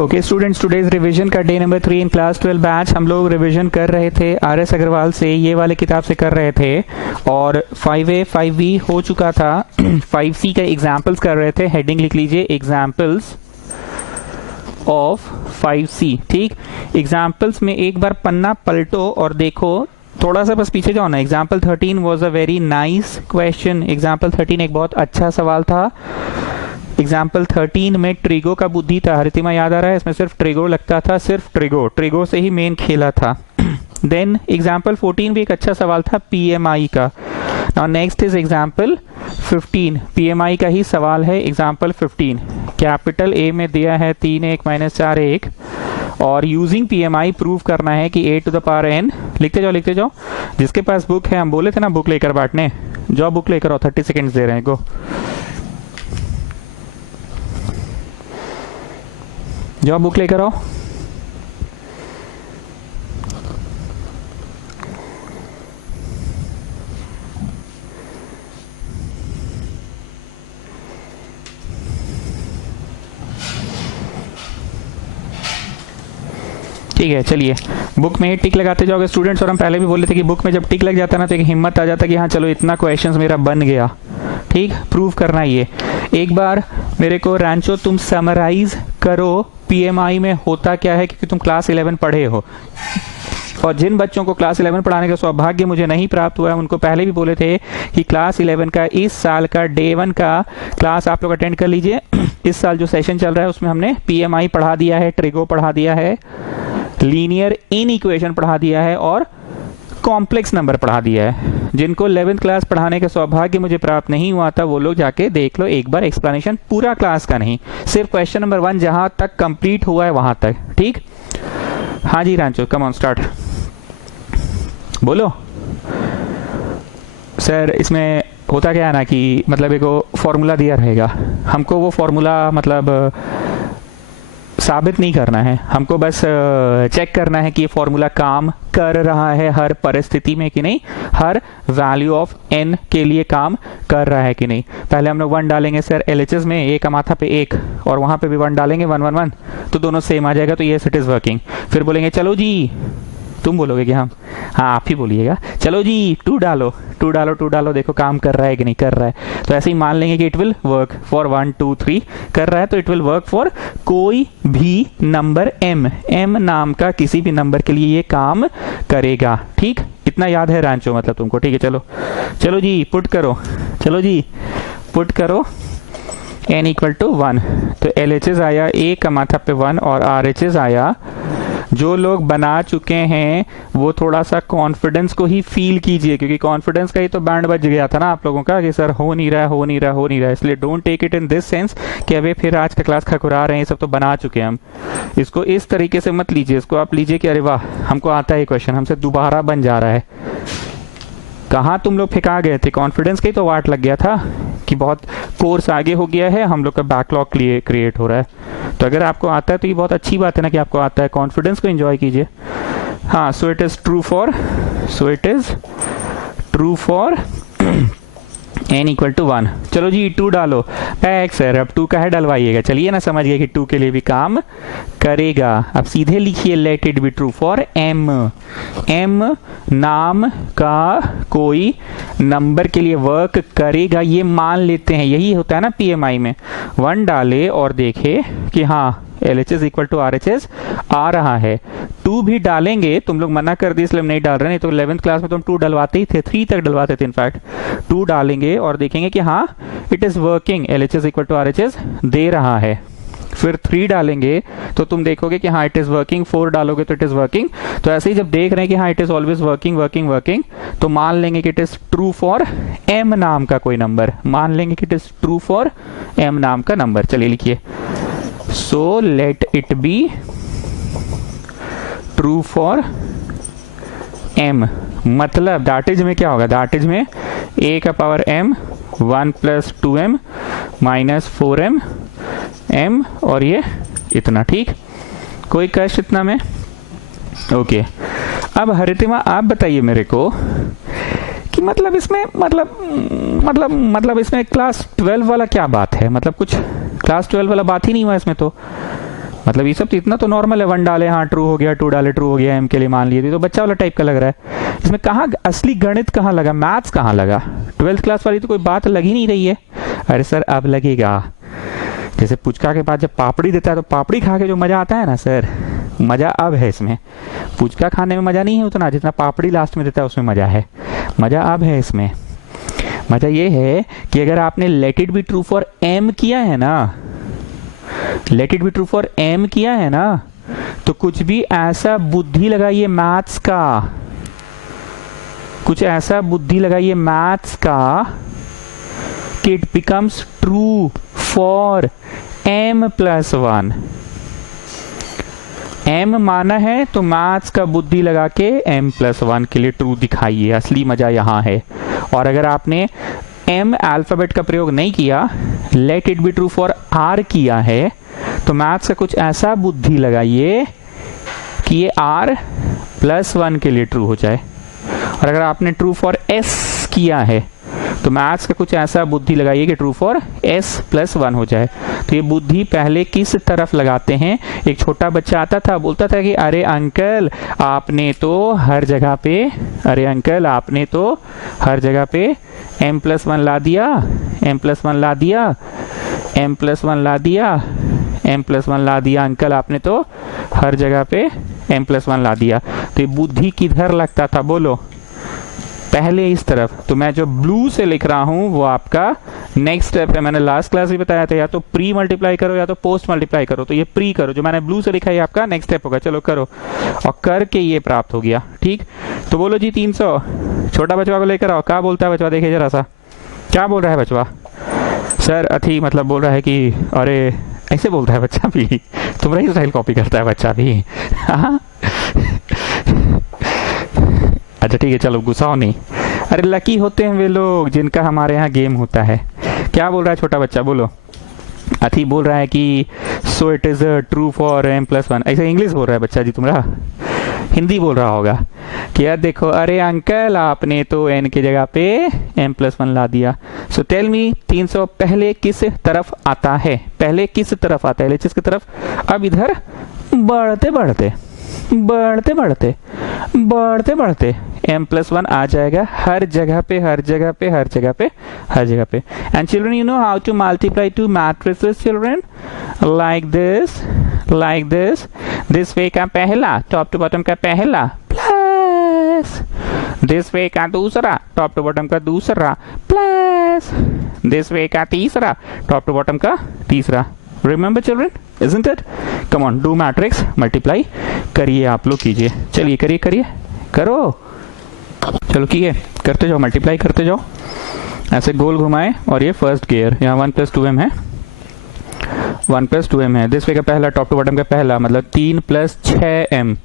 Okay students, today's revision का day number 3 in class 12 batch. हम लोग रिवीजन कर रहे थे RS अग्रवाल से, ये वाले किताब से कर रहे थे और 5A 5B हो चुका था। 5C का एग्जाम्पल्स कर रहे थे। हेडिंग लिख लीजिए एग्जाम्पल्स ऑफ 5C। ठीक, एग्जाम्पल्स में एक बार पन्ना पलटो और देखो, थोड़ा सा बस पीछे जाओ ना। Example 13 was a very nice question. Example 13 एक बहुत अच्छा सवाल था। एग्जाम्पल 13 में ट्रिगो का बुद्धि था। हरितिमा याद आ रहा है? इसमें सिर्फ ट्रिगो लगता था, सिर्फ ट्रिगो से ही मेन खेला था। देन एग्जाम्पल 14 भी एक अच्छा सवाल था PMI का। Now next is example 15। PMI का ही सवाल है एग्जाम्पल 15। कैपिटल A में दिया है 3 1 - 4 1 और यूजिंग PMI प्रूव करना है कि a to the power n। लिखते जाओ। जिसके पास बुक है, हम बोले थे ना बुक लेकर बांटने, जाओ बुक लेकर आओ। 30 सेकेंड्स दे रहे हैं, गो जाओ बुक लेकर आओ। ठीक है, चलिए बुक में ही टिक लगाते जाओगे स्टूडेंट्स। और हम पहले भी बोले थे कि बुक में जब टिक लग जाता है ना तो एक हिम्मत आ जाता है कि हाँ चलो इतना क्वेश्चंस मेरा बन गया। ठीक, प्रूव करना ये। एक बार मेरे को रैंचो तुम समराइज करो PMI में होता क्या है, क्योंकि तुम क्लास 11 पढ़े हो। और जिन बच्चों को क्लास 11 पढ़ाने का सौभाग्य मुझे नहीं प्राप्त हुआ है, उनको पहले भी बोले थे कि क्लास 11 का इस साल का डे 1 का क्लास आप लोग अटेंड कर लीजिए। इस साल जो सेशन चल रहा है उसमें हमने PMI पढ़ा दिया है, ट्रिगो पढ़ा दिया है, लीनियर इनइक्वेशन पढ़ा दिया है और कॉम्प्लेक्स नंबर पढ़ा दिया है। जिनको 11th क्लास पढ़ाने का सौभाग्य मुझे प्राप्त नहीं हुआ था वो लोग जाके देख लो एक बार एक्सप्लेनेशन, पूरा क्लास का नहीं, सिर्फ क्वेश्चन नंबर 1 जहां तक कंप्लीट हुआ है वहां तक। ठीक, हाँ जी रांचो, कम ऑन स्टार्ट, बोलो। सर इसमें होता क्या है ना कि मतलब एक फॉर्मूला दिया रहेगा, हमको वो फॉर्मूला मतलब साबित नहीं करना है, हमको बस चेक करना है कि ये फॉर्मूला काम कर रहा है हर परिस्थिति में कि नहीं, हर वैल्यू ऑफ n के लिए काम कर रहा है कि नहीं। पहले हम लोग 1 डालेंगे सर LHS में, a का माथा पे 1 और वहां पे भी 1 डालेंगे, 1 1 1, तो दोनों सेम आ जाएगा, तो ये इट इज वर्किंग। फिर बोलेंगे चलो जी, तुम बोलोगे कि हाँ आप ही बोलिएगा, चलो जी 2 डालो, देखो काम कर रहा है कि नहीं कर रहा है। तो ऐसे ही मान लेंगे कि इट विल वर्क फॉर 1 2 3 कर रहा है, तो इट विल वर्क फॉर कोई भी नंबर m नाम का किसी भी नंबर के लिए ये काम करेगा। ठीक, इतना याद है रांचो मतलब तुमको? ठीक है, चलो जी पुट करो n इक्वल टू 1। तो LHS आया a का माथा पे 1 और RHS आया। जो लोग बना चुके हैं वो थोड़ा सा कॉन्फिडेंस को ही फील कीजिए, क्योंकि कॉन्फिडेंस का ही तो बैंड बज गया था ना आप लोगों का कि सर हो नहीं रहा। इसलिए don't take it in this sense कि अबे फिर आज का क्लास खकुरा रहे हैं, सब तो बना चुके हैं हम। इसको इस तरीके से मत लीजिए, इसको आप लीजिए कि अरे वाह हमको आता है ये क्वेश्चन, हमसे दोबारा बन जा रहा है। कहाँ तुम लोग फेंका गए थे? कॉन्फिडेंस का ही तो वाट लग गया था कि बहुत कोर्स आगे हो गया है, हम लोग का बैकलॉग क्रिएट हो रहा है। तो अगर आपको आता है तो ये बहुत अच्छी बात है ना कि आपको आता है, कॉन्फिडेंस को एंजॉय कीजिए। हाँ, so it is true for n equal to 1। चलो जी 2 डालो बैक सर, अब 2 का है डलवाइएगा। चलिए ना, समझ गए कि 2 के लिए भी काम करेगा। अब सीधे लिखिए late it be true for m नाम का कोई नंबर के लिए वर्क करेगा, ये मान लेते हैं। यही होता है ना PMI में, 1 डाले और देखे कि हाँ LHS इक्वल टू RHS आ रहा है। 2 भी डालेंगे, तुम लोग मना कर दिए इसलिए हम नहीं डाल रहे, नहीं तो 11th क्लास में तुम 2 डलवाते ही थे, 3 तक डलवाते थे इनफैक्ट। 2 डालेंगे और देखेंगे कि हाँ it is working, LHS equal to RHS दे रहा है। फिर 3 डालेंगे तो तुम देखोगे कि हाँ इट इज वर्किंग, 4 डालोगे तो इट इज वर्किंग। तो ऐसे ही जब देख रहे हैं कि हाँ इट इज ऑलवेज वर्किंग, तो मान लेंगे कि it is true for m नाम का कोई नंबर, मान लेंगे कि it is true for m नाम का नंबर। चलिए लिखिए, so let it be true for m। मतलब दाटेज में क्या होगा? दाटेज में a का power m 1 + 2m - 4m m और ये इतना। ठीक, कोई कष्ट इतना में? ओके, अब हरितिमा आप बताइए मेरे को कि मतलब इसमें मतलब इसमें क्लास 12 वाला क्या बात है? मतलब कुछ क्लास 12 वाला बात ही नहीं हुआ इसमें तो। मतलब ये सब तो इतना तो नॉर्मल है, 1 डाले हाँ ट्रू हो गया, 2 डाले ट्रू हो गया, m के लिए मान लिए, तो बच्चा वाला टाइप का लग रहा है। इसमें कहाँ असली गणित कहाँ लगा, मैथ्स कहाँ लगा? 12th क्लास वाली तो कोई बात लग ही नहीं रही है। अरे सर अब लगेगा। जैसे पुचका के पास जब पापड़ी देता है तो पापड़ी खा के जो मजा आता है ना सर, मजा अब है इसमें। पुचका खाने में मजा नहीं है उतना जितना पापड़ी लास्ट में देता है उसमें मजा है। मजा अब है इसमें। मजा ये है कि अगर आपने late it be true for m किया है ना, late it be true for m किया है ना, तो कुछ भी ऐसा बुद्धि लगाइए मैथ्स का, कुछ ऐसा बुद्धि लगाइए मैथ्स का कि it becomes true for m+1। m माना है तो मैथ्स का बुद्धि लगा के m+1 के लिए ट्रू दिखाइए, असली मजा यहां है। और अगर आपने m अल्फाबेट का प्रयोग नहीं किया, late it be true for r किया है, तो मैथ्स का कुछ ऐसा बुद्धि लगाइए कि ये r+1 के लिए ट्रू हो जाए। और अगर आपने ट्रू फॉर s किया है तो मैथ्स का कुछ ऐसा बुद्धि लगाइए कि ट्रू फॉर s+1 हो जाए। तो ये बुद्धि पहले किस तरफ लगाते हैं? एक छोटा बच्चा आता था, बोलता था कि अरे अंकल आपने तो हर जगह पे, अरे अंकल आपने तो हर जगह पे m+1 ला दिया, m+1 ला दिया, m+1 ला दिया, m+1 ला दिया, अंकल आपने तो हर जगह पे m+1 ला दिया। तो ये बुद्धि किधर लगता था बोलो? पहले इस तरफ। तो मैं जो ब्लू से लिख रहा हूं वो आपका नेक्स्ट स्टेप है। मैंने लास्ट क्लास भी बताया था, या तो प्री मल्टीप्लाई करो या तो पोस्ट मल्टीप्लाई करो। तो ये प्री करो, जो मैंने ब्लू से लिखा है आपका नेक्स्ट स्टेप होगा। चलो करो, और करके ये प्राप्त हो गया। ठीक, तो बोलो जी 300। छोटा बचवा को लेकर आओ। क्या बोलता है बचवा, देखिए जरा सा क्या बोल रहा है बचवा। सर अथी मतलब बोल रहा है कि अरे ऐसे बोलता है बच्चा भी, तुम्हारा ही स्टाइल कॉपी करता है बच्चा भी। अच्छा ठीक है, चलो गुस्सा नहीं। अरे लकी होते हैं वे लोग जिनका हमारे यहाँ गेम होता है। क्या बोल रहा है छोटा बच्चा, बोलो। अथी बोल रहा है कि सो it is true for m+1। ऐसे इंग्लिश बोल रहा है बच्चा जी, तुम्हारा हिंदी बोल रहा होगा कि यार देखो, अरे अंकल आपने तो n की जगह पे m+1 ला दिया। सो टेल मी 300 पहले किस तरफ आता है? पहले किस तरफ आता है? एलएचएस की तरफ। अब इधर बढ़ते बढ़ते बढ़ते बढ़ते बढ़ते बढ़ते m+1 आ जाएगा हर जगह पे, हर जगह पे, हर जगह पे, हर जगह पे। And children you know how to multiply two matrices children, like this this way का पहला टॉप टू बॉटम का पहला प्लस दिस वे का दूसरा टॉप टू बॉटम का दूसरा प्लस दिस वे का तीसरा टॉप टू बॉटम का तीसरा। Remember children, isn't it? Come on, do matrix multiply करिए, आप लोग कीजिए। चलिए करिए करिए करो, चलो किए, करते जाओ, मल्टीप्लाई करते जाओ, ऐसे गोल घुमाए। और ये फर्स्ट गियर, यहाँ 1+2m है, 1+2m है। दिस वे का पहला टॉप टू बॉटम का पहला मतलब 3+6m।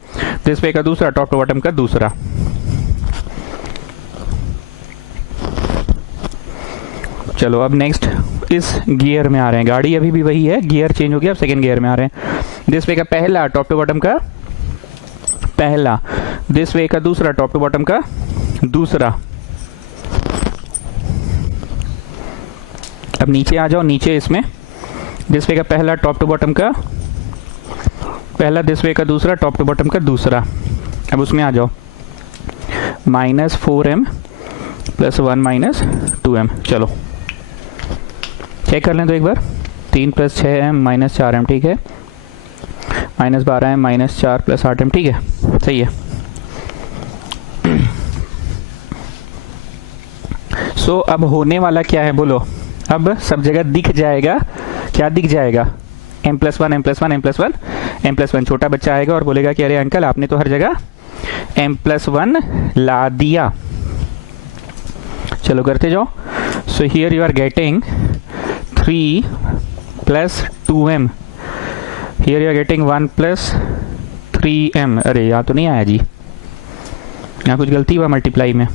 दिस वे का दूसरा टॉप टू बॉटम का दूसरा। चलो अब नेक्स्ट इस गियर में आ रहे हैं। गाड़ी अभी भी वही है, गियर चेंज हो गया, अब सेकंड गियर में आ रहे हैं। दिस वे का पहला टॉप टू बॉटम का पहला, दिस वे का दूसरा टॉप टू बॉटम का दूसरा। अब नीचे आ जाओ, नीचे इसमें दिस वे का पहला टॉप टू बॉटम का पहला, दिस वे का दूसरा टॉप टू बॉटम का दूसरा। अब उसमें आ जाओ, -4m + 1 - 2m। चलो चेक कर लें तो एक बार, 3 + 6m - 4m, ठीक है, -12m - 4 + 8m, ठीक है, सही है। सो अब होने वाला क्या है बोलो? अब सब जगह दिख जाएगा, क्या दिख जाएगा? m+1 m+1 m+1 m+1। छोटा बच्चा आएगा और बोलेगा कि अरे अंकल आपने तो हर जगह m+1 ला दिया। चलो करते जाओ। So here you are getting 3 + 2m, here you are getting 1 + 3m। अरे यहाँ तो नहीं आया जी, यहाँ कुछ गलती हुआ मल्टीप्लाई में।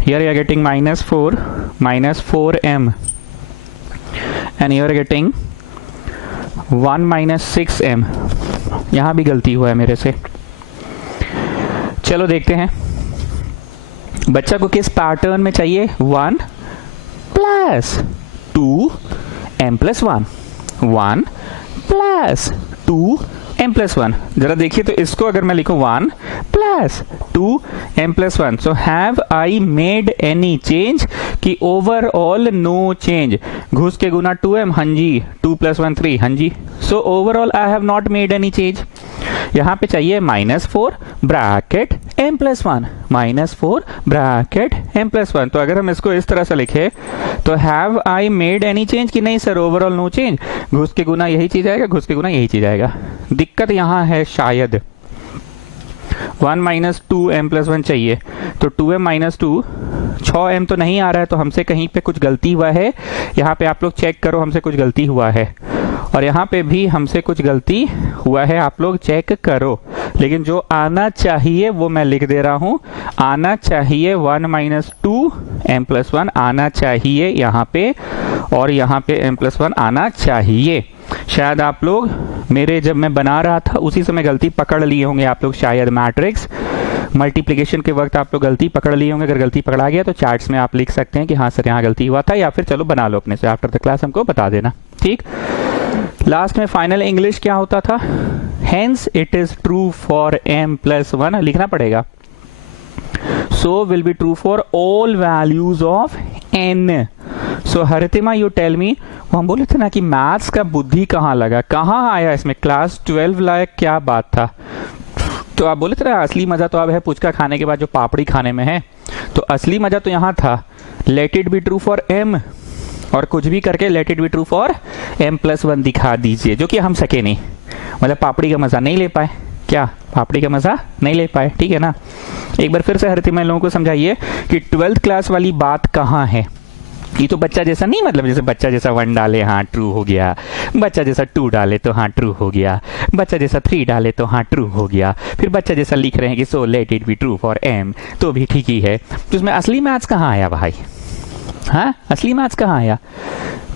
Here you are getting -4m and you are getting 1 - 6m। यहाँ भी गलती हुआ है मेरे से। चलो देखते हैं बच्चा को किस पैटर्न में चाहिए। 1 + 2m + 1, 1 + 2m+1। जरा देखिए तो इसको अगर मैं लिखूं 1 plus 2m+1, so have I made any change कि ओवरऑल नो चेंज। घुस के गुना 2m, हाँ जी, 2 + 1 3, हाँ जी। So overall I have not made any change. यहां पे चाहिए -4 ब्रैकेट m+1, -4 ब्रैकेट m+1। तो अगर हम इसको इस तरह से लिखे तो have I made any change कि नहीं सर, ओवरऑल नो चेंज। घुस के गुना यही चीज आएगा, घुस के गुना यही चीज आएगा। दिक्कत यहां है शायद 1 - 2m+1 चाहिए, तो 2m - 2 6m तो नहीं आ रहा है, तो हमसे कहीं पे कुछ गलती हुआ है। यहाँ पे आप लोग चेक करो, हमसे कुछ गलती हुआ है, और यहाँ पे भी हमसे कुछ गलती हुआ है, आप लोग चेक करो। लेकिन जो आना चाहिए वो मैं लिख दे रहा हूँ, आना चाहिए 1 - 2m+1 आना चाहिए यहाँ पे, और यहाँ पे m+1 आना चाहिए। शायद आप लोग मेरे जब मैं बना रहा था उसी समय गलती पकड़ लिए होंगे आप लोग, शायद मैट्रिक्स मल्टीप्लिकेशन के वक्त आप लोग गलती पकड़ लिए होंगे। अगर गलती पकड़ा गया तो चार्ट्स में आप लिख सकते हैं कि हाँ सर यहाँ गलती हुआ था, या फिर चलो बना लो अपने से, आफ्टर द क्लास हमको बता देना, ठीक। लास्ट में फाइनल इंग्लिश क्या होता था, hence it is true for m+1 लिखना पड़ेगा। So will be true for all values of n। So Haritima you tell me, वो हम बोले थे ना कि मैथ्स का बुद्धि कहाँ लगा, कहाँ आया इसमें, क्लास 12 लायक क्या बात था। तो आप बोले थे ना असली मजा तो अब है पुचका खाने के बाद जो पापड़ी खाने में है, तो असली मजा तो यहाँ था, late it be true for m, और कुछ भी करके late it be true for m+1 दिखा दीजिए, जो कि हम सके नहीं, मतलब पापड़ी का मजा नहीं ले पाए। क्या पापड़ी का मजा नहीं ले पाए, ठीक है ना। एक बार फिर से हरितिमा लोगों को समझाइए कि 12th क्लास वाली बात कहाँ है। ये तो बच्चा जैसा नहीं, मतलब जैसे बच्चा जैसा 1 डाले हाँ ट्रू हो गया, बच्चा जैसा 2 डाले तो हाँ ट्रू हो गया, बच्चा जैसा 3 डाले तो हाँ ट्रू हो गया, फिर बच्चा जैसा लिख रहे हैं कि सो let it be true for m, तो भी ठीक ही है। तो इसमें असली मैथ्स कहाँ आया भाई, हाँ असली मैथ्स कहाँ आया।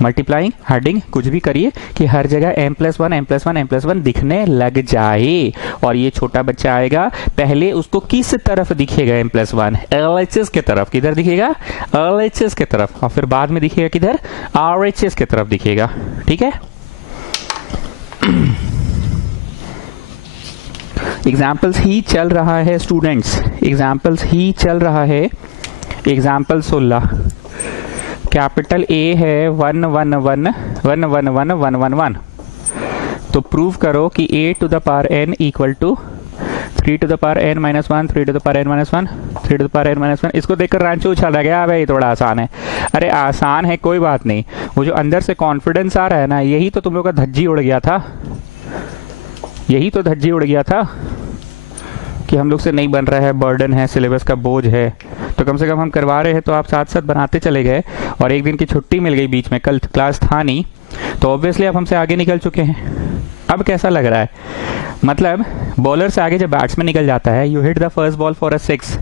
मल्टीप्लाइंग, हेडिंग, कुछ भी करिए कि हर जगह m+1 m+1 m+1 दिखने लग जाए। और ये छोटा बच्चा आएगा, पहले उसको किस तरफ दिखेगा m+1, LHS के तरफ। किधर दिखेगा, LHS के तरफ, और फिर बाद में दिखेगा किधर, RHS के तरफ दिखेगा, ठीक है। एग्जाम्पल्स ही चल रहा है स्टूडेंट्स, एग्जाम्पल्स ही चल रहा है। एग्जाम्पल 16, कैपिटल A है 1 1 1 1 1 1 1 1 1, तो प्रूव करो कि a to the power n equal to 3 to the power n - 1 3 to the power n - 1 3 to the power n - 1। इसको देखकर रांचो उछाला गया, भाई थोड़ा आसान है। अरे आसान है कोई बात नहीं, वो जो अंदर से कॉन्फिडेंस आ रहा है ना, यही तो तुम लोग का धज्जी उड़ गया था, यही तो धज्जी उड़ गया था कि हम लोग से नहीं बन रहा है, बर्डन है, सिलेबस का बोझ है। तो कम से कम हम करवा रहे हैं, तो आप साथ साथ बनाते चले गए, और एक दिन की छुट्टी मिल गई बीच में, कल क्लास था नहीं, तो ऑब्वियसली आप हमसे आगे निकल चुके हैं। अब कैसा लग रहा है, मतलब बॉलर से आगे जब बैट्समैन निकल जाता है, you hit the first ball for a 6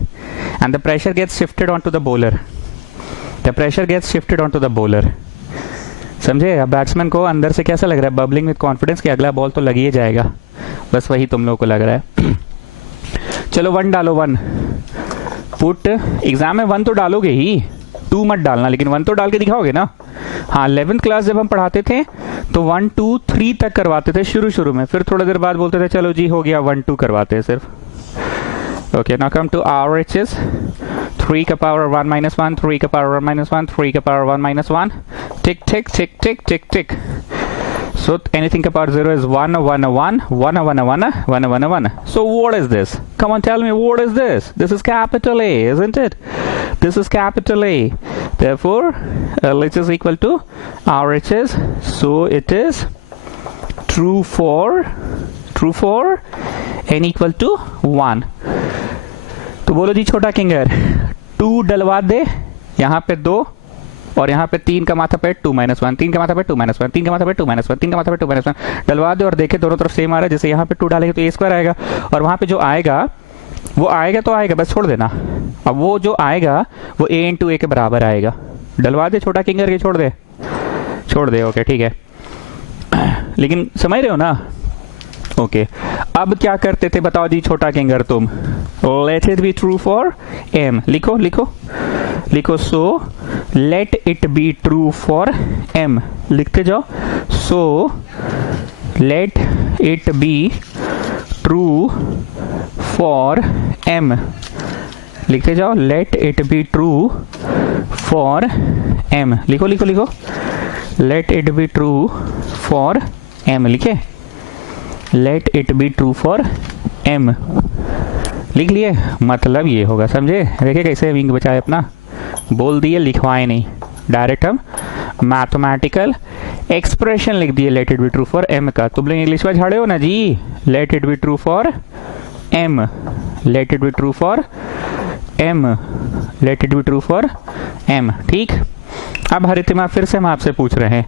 and the pressure gets shifted on to the bowler, the pressure gets shifted on to the bowler, समझे। अब बैट्समैन को अंदर से कैसा लग रहा है, बबलिंग विद कॉन्फिडेंस कि अगला बॉल तो लग ही जाएगा, बस वही तुम लोगों को लग रहा है। चलो 1 डालो, 1 पुट, एग्जाम में 1 तो डालोगे ही, 2 मत डालना, लेकिन 1 तो डाल के दिखाओगे ना। हाँ 11th क्लास जब हम पढ़ाते थे तो 1 2 3 तक करवाते थे शुरू में, फिर थोड़ा देर बाद बोलते थे चलो जी हो गया 1 2 करवाते हैं सिर्फ। Okay, now come to RHS, 3 का पावर 1 - 1 3 का पावर 1 - 1 3 का power 1 - 1, tick tick tick tick tick tick. So anything ka power 0 is 1 1 1 1 1 1 1 1 1. So what is this? Come on, tell me, what is this? This is capital A, isn't it? This is capital A. Therefore, LHS is equal to RHS. So it is true for n equal to 1. तो बोलो जी छोटा किंगर, 2 डलवा दे, यहाँ पे 2 और यहाँ पे 3 का माथा पे 2 - 1, 3 का माथा पे 2 - 1, 3 का माथा पे 2 - 1, 3 का माथा पे 2 - 1 डलवा दे, और देखे दोनों तरफ सेम आ रहा है। जैसे यहाँ पे 2 डालेंगे तो a² आएगा, और वहां पे जो आएगा वो आएगा तो आएगा, बस छोड़ देना। अब वो जो आएगा वो a × a के बराबर आएगा। डलवा दे छोटा किंगर के, छोड़ दे, ओके ठीक है, लेकिन समझ रहे हो ना। ओके, अब क्या करते थे बताओ जी छोटा किंगर तुम, late it be true for m, लिखो सो let it be true for m, लिखते जाओ। सो let it be true for m। लिखते जाओ, late it be true for m। लिखो लिखो लिखो, late it be true for m। लिखे, late it be true for m। लिख लिए, मतलब ये होगा, समझे? देखिए कैसे विंग बचाए अपना, बोल दिए, लिखवाए नहीं, डायरेक्ट हम मैथमेटिकल एक्सप्रेशन लिख दिए let it be true for m का। तुम लोग इंग्लिश में झाड़े हो ना जी, let it be true for m, let it be true for m, let it be true for m। ठीक, अब हरितिमा फिर से हम आपसे पूछ रहे हैं,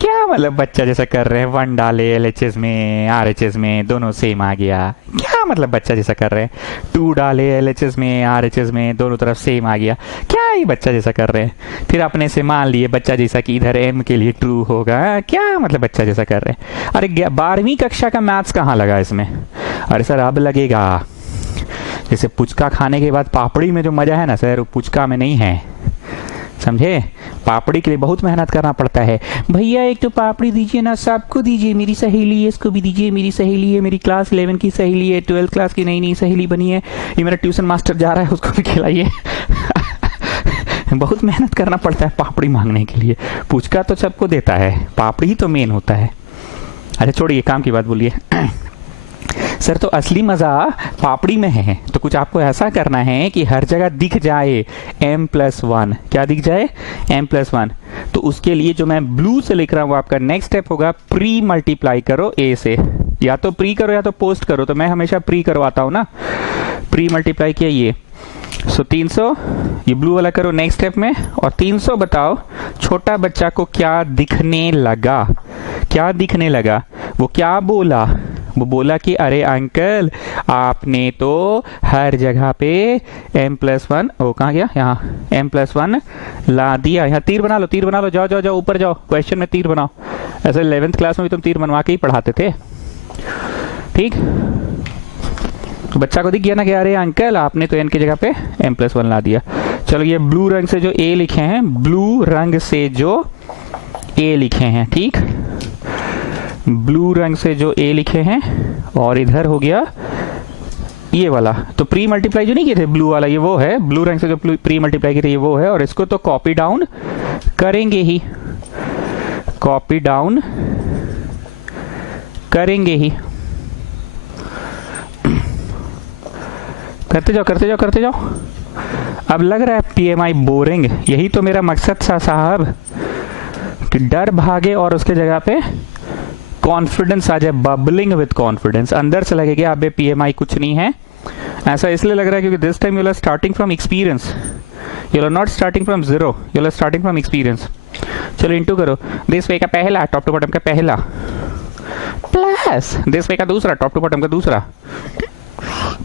क्या मतलब बच्चा जैसा कर रहे हैं, 1 डाले LHS में RHS में दोनों सेम आ गया, क्या मतलब बच्चा जैसा कर रहे हैं, 2 डाले LHS में RHS में दोनों तरफ सेम आ गया, क्या ही बच्चा जैसा कर रहे हैं? फिर अपने से मान लिए बच्चा जैसा कि इधर m के लिए ट्रू होगा, क्या मतलब बच्चा जैसा कर रहे हैं? अरे 12वीं कक्षा का मैथ्स कहाँ लगा इसमें? अरे सर अब लगेगा, जैसे पुचका खाने के बाद पापड़ी में जो मजा है ना सर, वो पुचका में नहीं है, समझे? पापड़ी के लिए बहुत मेहनत करना पड़ता है। भैया एक तो पापड़ी दीजिए ना, सबको दीजिए, मेरी सहेली है इसको भी दीजिए, मेरी सहेली है, मेरी क्लास 11 की सहेली है, 12th क्लास की नई नई सहेली बनी है, ये मेरा ट्यूशन मास्टर जा रहा है उसको भी खिलाइए। बहुत मेहनत करना पड़ता है पापड़ी मांगने के लिए, पुचका तो सबको देता है, पापड़ी ही तो मेन होता है। अच्छा छोड़िए, काम की बात बोलिए। सर तो असली मजा पापड़ी में है, तो कुछ आपको ऐसा करना है कि हर जगह दिख जाए m+1। क्या दिख जाए? m+1। तो उसके लिए जो मैं ब्लू से लिख रहा हूं, आपका नेक्स्ट स्टेप होगा प्री मल्टीप्लाई करो a से, या तो प्री करो या तो पोस्ट करो, तो मैं हमेशा प्री करवाता हूं ना। प्री मल्टीप्लाई किया ये, सो 300, ये ब्लू वाला करो नेक्स्ट स्टेप में, और 300 बताओ छोटा बच्चा को क्या दिखने लगा, क्या दिखने लगा? वो क्या बोला? वो बोला कि अरे अंकल आपने तो हर जगह पे m+1, ओ कहाँ गया, यहाँ m+1 ला दिया। यहाँ तीर बना लो, तीर बना लो, जाओ जाओ जाओ ऊपर जाओ, क्वेश्चन में तीर बनाओ। ऐसे 11th क्लास में भी तुम तीर बनवा के ही पढ़ाते थे, ठीक? तो बच्चा को दिख गया ना कि अरे अंकल आपने तो n की जगह पे m+1 ला दिया। चलो ये ब्लू रंग से जो a लिखे हैं, ब्लू रंग से जो a लिखे हैं, ठीक, ब्लू रंग से जो a लिखे हैं, और इधर हो गया ये वाला। तो प्री मल्टीप्लाई जो नहीं किए थे ब्लू वाला, ये वो है, ब्लू रंग से जो प्री मल्टीप्लाई किए थे ये वो है, और इसको तो कॉपी डाउन करेंगे ही, कॉपी डाउन करेंगे ही। करते जाओ करते जाओ करते जाओ। अब लग रहा है PMI बोरिंग, यही तो मेरा मकसद था साहब, कि डर भागे और उसके जगह पे कॉन्फिडेंस आ जाए, बबलिंग विद कॉन्फिडेंस। अंदर से लगेगा अबे PMI कुछ नहीं है। ऐसा इसलिए लग रहा है क्योंकि this time you are starting from experience, you are not starting from zero, you are starting from experience. चलो इंटू करो, दिस वे का पहला, टॉप टू बॉटम का पहला, प्लस दिस वे का दूसरा, टॉप टू बॉटम का दूसरा,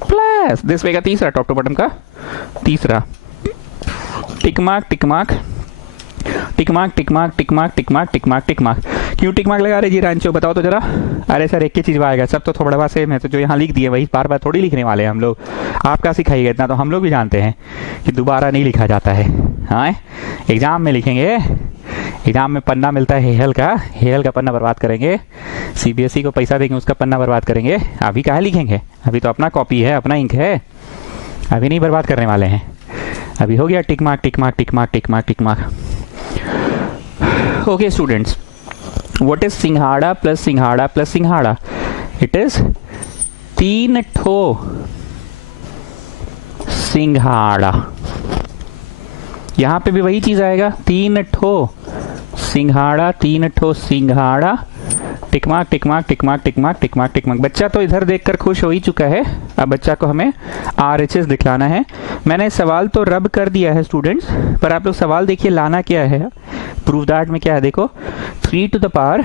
प्लस दिस वे का तीसरा, टॉप टू बॉटम का तीसरा। Tick mark tick mark tick mark tick mark tick mark tick mark tick mark tick mark. क्यों टिक मार्क लगा रहे जी रांचो, बताओ तो जरा। अरे सर एक ही चीज आएगा, सब तो थोड़ा बहुत सेम है, तो जो यहाँ लिख दिए वही बार बार थोड़ी लिखने वाले हैं हम लोग। आप क्या सिखाइएगा, इतना तो हम लोग भी जानते हैं कि दोबारा नहीं लिखा जाता है। हाँ एग्जाम में लिखेंगे, एग्जाम में पन्ना मिलता है हेल का, हेल का पन्ना बर्बाद करेंगे, CBSE को पैसा देंगे उसका पन्ना बर्बाद करेंगे। अभी कहाँ लिखेंगे, अभी तो अपना कॉपी है, अपना इंक है, अभी नहीं बर्बाद करने वाले हैं। अभी हो गया tick mark tick mark tick mark tick mark tick mark. Okay students, what is सिंघाड़ा प्लस सिंघाड़ा प्लस सिंघाड़ा? It is 3 ठो सिंघाड़ा। यहां पे भी वही चीज आएगा, 3 ठो सिंघाड़ा, 3 ठो सिंघाड़ा, tick mark tick mark tick mark tick mark tick mark tick mark. बच्चा तो इधर देखकर खुश हो ही चुका है, अब बच्चा को हमें RHS दिखलाना है। मैंने सवाल तो रब कर दिया है स्टूडेंट्स, पर आप लोग सवाल देखिए लाना क्या है, प्रूव दैट में क्या है देखो, 3 टू द पावर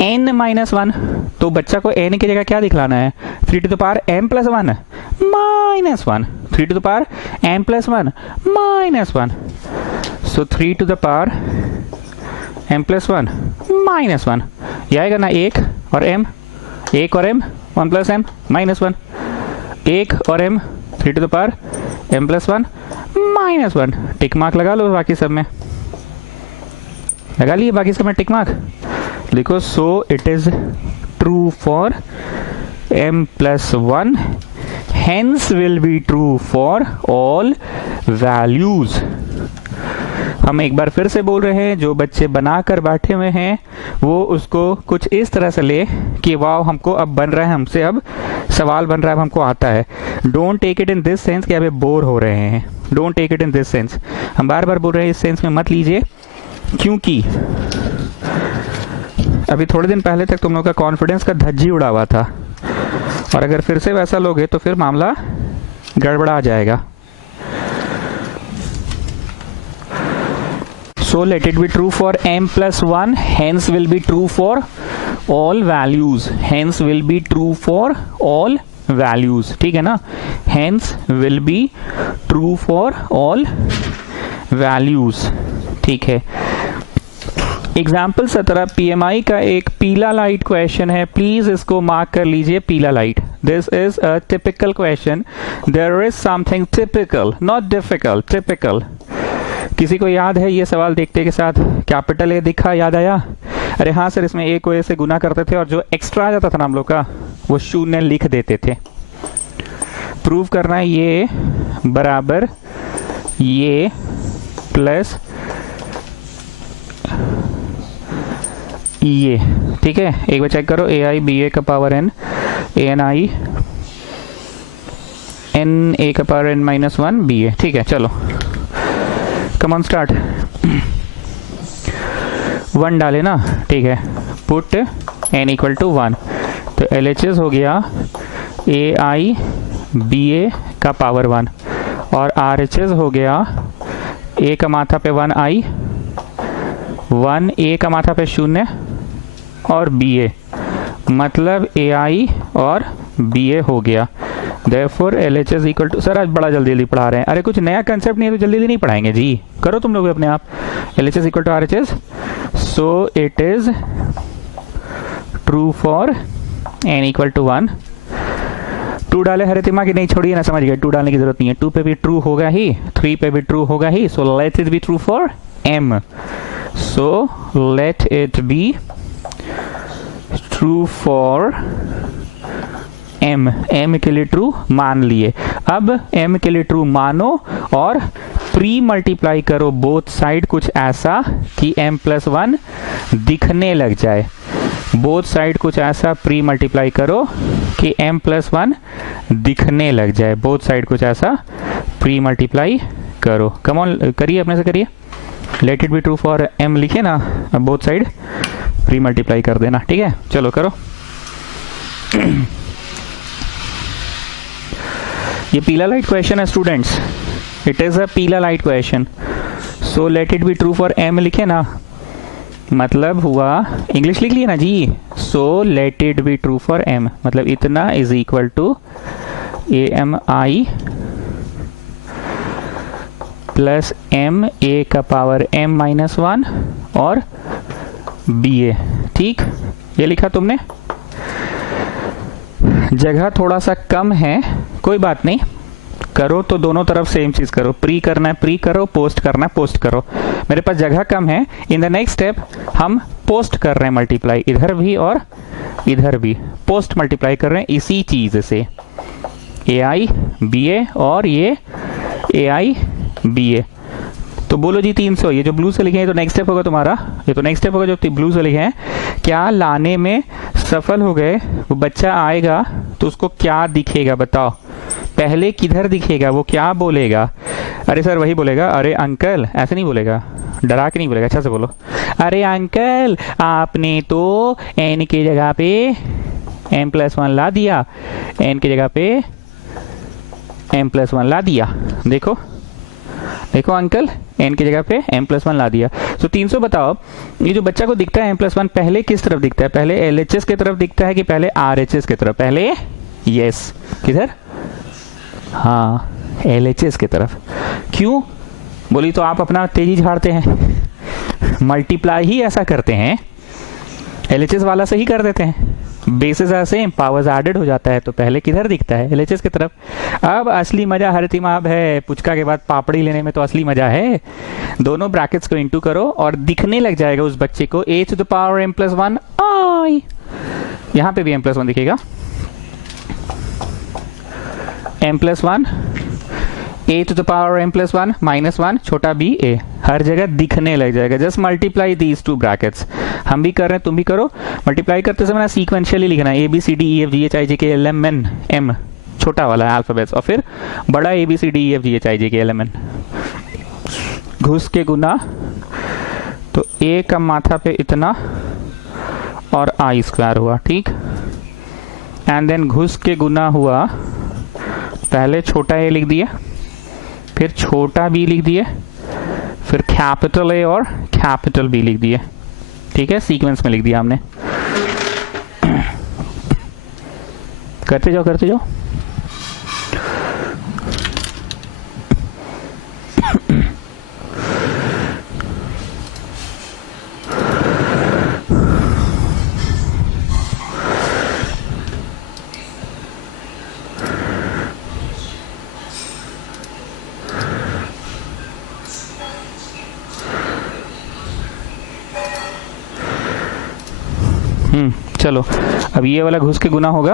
n-1। तो बच्चा को n की जगह क्या दिखलाना है, 3 to the power m+1 -1, 3 to the power m+1 -1। सो 3 टू द पावर m+1 -1, ये आएगा ना 1 और m, 1 और m, 1 + m -1, 1 और m, 3 to the power m+1 -1। Tick mark लगा लो बाकी सब में, लगा लिए बाकी सब में टिक मार्क। लिखो सो it is true for m plus 1, hence will be true for all values। हम एक बार फिर से बोल रहे हैं, जो बच्चे बनाकर बैठे हुए हैं वो उसको कुछ इस तरह से ले कि वाह हमको अब बन रहा है, हमसे अब सवाल बन रहा है, अब हमको आता है। Don't take it in this sense कि अभी बोर हो रहे हैं, don't take it in this sense. हम बार बार बोल रहे हैं, इस सेंस में मत लीजिए, क्योंकि अभी थोड़े दिन पहले तक तुम लोग का कॉन्फिडेंस का धज्जी उड़ा हुआ था, और अगर फिर से वैसा लोगे तो फिर मामला गड़बड़ा जाएगा। So let it be true for m plus 1, hence will be true for all values, hence will be true for all values, ठीक है ना। hence will be true for all values, ठीक है। एग्जाम्पल 17 PMI का एक पीला light question है, please इसको मार्क कर लीजिए, पीला light. This is a typical question, there is something typical, not difficult, typical. किसी को याद है ये सवाल देखते के साथ कैपिटल ए दिखा, याद आया? अरे हाँ सर, इसमें ए को ए से गुना करते थे और जो एक्स्ट्रा आ जाता था ना हम लोग का, वो शून्य लिख देते थे। प्रूव करना है ये बराबर ये प्लस ये, ठीक है। एक बार चेक करो, ए आई बी ए का power N, A N I N A का power N minus 1 B A, ठीक है। चलो कम ऑन स्टार्ट। 1 डाले ना, ठीक है। पुट n इक्वल टू 1, तो LHS हो गया ए आई बी ए का पावर 1 और RHS हो गया ए का माथा पे 1 आई, 1 ए का माथा पे 0 और बी ए, मतलब ए आई और बी ए हो गया। Therefore LHS equal to, sir आज बड़ा जल्दी जल्दी पढ़ा रहे हैं, अरे कुछ नया कंसेप्ट नहीं है तो जल्दी जल्दी नहीं पढ़ाएंगे जी, करो तुम लोग अपने आप। LHS equal to RHS, so it is true for n equal to 1। 2 डाले हरे तिमा की नहीं, छोड़िए ना, समझ गए, 2 डालने की जरूरत नहीं है। 2 पे भी ट्रू होगा ही, 3 पे भी ट्रू होगा ही, so let it be true for m, so let it be true for m के लिए ट्रू मान लिए। अब m के लिए ट्रू मानो और प्री मल्टीप्लाई करो बोथ साइड कुछ ऐसा कि m प्लस 1 दिखने लग जाए। बोथ साइड कुछ ऐसा प्री मल्टीप्लाई करो कि m प्लस 1 दिखने लग जाए। बोथ साइड कुछ ऐसा प्री मल्टीप्लाई करो। कम ऑन करिए, अपने से करिए। Late it be true for m लिखे ना, अब बोथ साइड प्री मल्टीप्लाई कर देना, ठीक है। चलो करो। ये पीला लाइट क्वेश्चन है स्टूडेंट्स, इट इज अ पीला light question. So let it be true for m लिखे ना, मतलब हुआ, इंग्लिश लिख लिया ना जी। So let it be true for m, मतलब इतना is equal to A M I plus m a का पावर m माइनस 1 और बी ए, ठीक। ये लिखा तुमने, जगह थोड़ा सा कम है, कोई बात नहीं, करो तो दोनों तरफ सेम चीज करो। प्री करना है प्री करो, पोस्ट करना है पोस्ट करो। मेरे पास जगह कम है, इन द नेक्स्ट स्टेप हम पोस्ट कर रहे हैं मल्टीप्लाई, इधर भी और इधर भी पोस्ट मल्टीप्लाई कर रहे हैं इसी चीज से, ए आई बी ए और ये ए आई बी ए। तो बोलो जी 300, ये जो ब्लू से लिखे हैं तो नेक्स्ट स्टेप होगा तुम्हारा, ये तो नेक्स्ट स्टेप होगा जो ब्लू से लिखे हैं। क्या लाने में सफल हो गए, वो बच्चा आएगा तो उसको क्या दिखेगा बताओ? पहले किधर दिखेगा, वो क्या बोलेगा? अरे सर वही बोलेगा, अरे अंकल, ऐसे नहीं बोलेगा, डरा के नहीं बोलेगा, अच्छा से बोलो, अरे अंकल आपने तो n की जगह पे m प्लस 1 ला दिया, n की जगह पे m प्लस 1 ला दिया। देखो देखो अंकल, n की जगह पे m प्लस 1 ला दिया। तो 300 बताओ, ये जो बच्चा को दिखता है m प्लस 1 पहले किस तरफ दिखता है? पहले LHS की तरफ दिखता है कि पहले RHS की तरफ? पहले यस, किधर? हाँ LHS की तरफ। क्यों बोली तो आप अपना तेजी झाड़ते हैं, मल्टीप्लाई ही ऐसा करते हैं, एलएचएस वाला से ही कर देते हैं, basis are same, powers added हो जाता है, तो पहले किधर दिखता है, एलएचएस की तरफ। अब असली मजा हर तिमाब है, पुचका के बाद पापड़ी लेने में तो असली मजा है। दोनों ब्रैकेट्स को इंटू करो और दिखने लग जाएगा उस बच्चे को a to the power m+1 i। यहां पे भी m+1 दिखेगा, m+1 a to the power m+1 -1 छोटा b a, हर जगह दिखने लग जाएगा। Just multiply these two brackets, हम भी कर रहे हैं तुम भी करो। मल्टीप्लाई करते समय सीक्वेंशियली लिखना है, ABCDEFGHIJKLMN, m छोटा वाला अल्फाबेट्स, और फिर बड़ा ABCDEFGHIJKLMN। घुस के गुना, तो a का माथा पे इतना और i² हुआ, ठीक। एंड देन घुस के गुना हुआ, पहले छोटा a लिख दिया, फिर छोटा b लिख दिए, फिर कैपिटल A और कैपिटल B लिख दिए, ठीक है, सीक्वेंस में लिख दिया हमने। करते जाओ करते जाओ। चलो, अब ये वाला घुस के गुना होगा,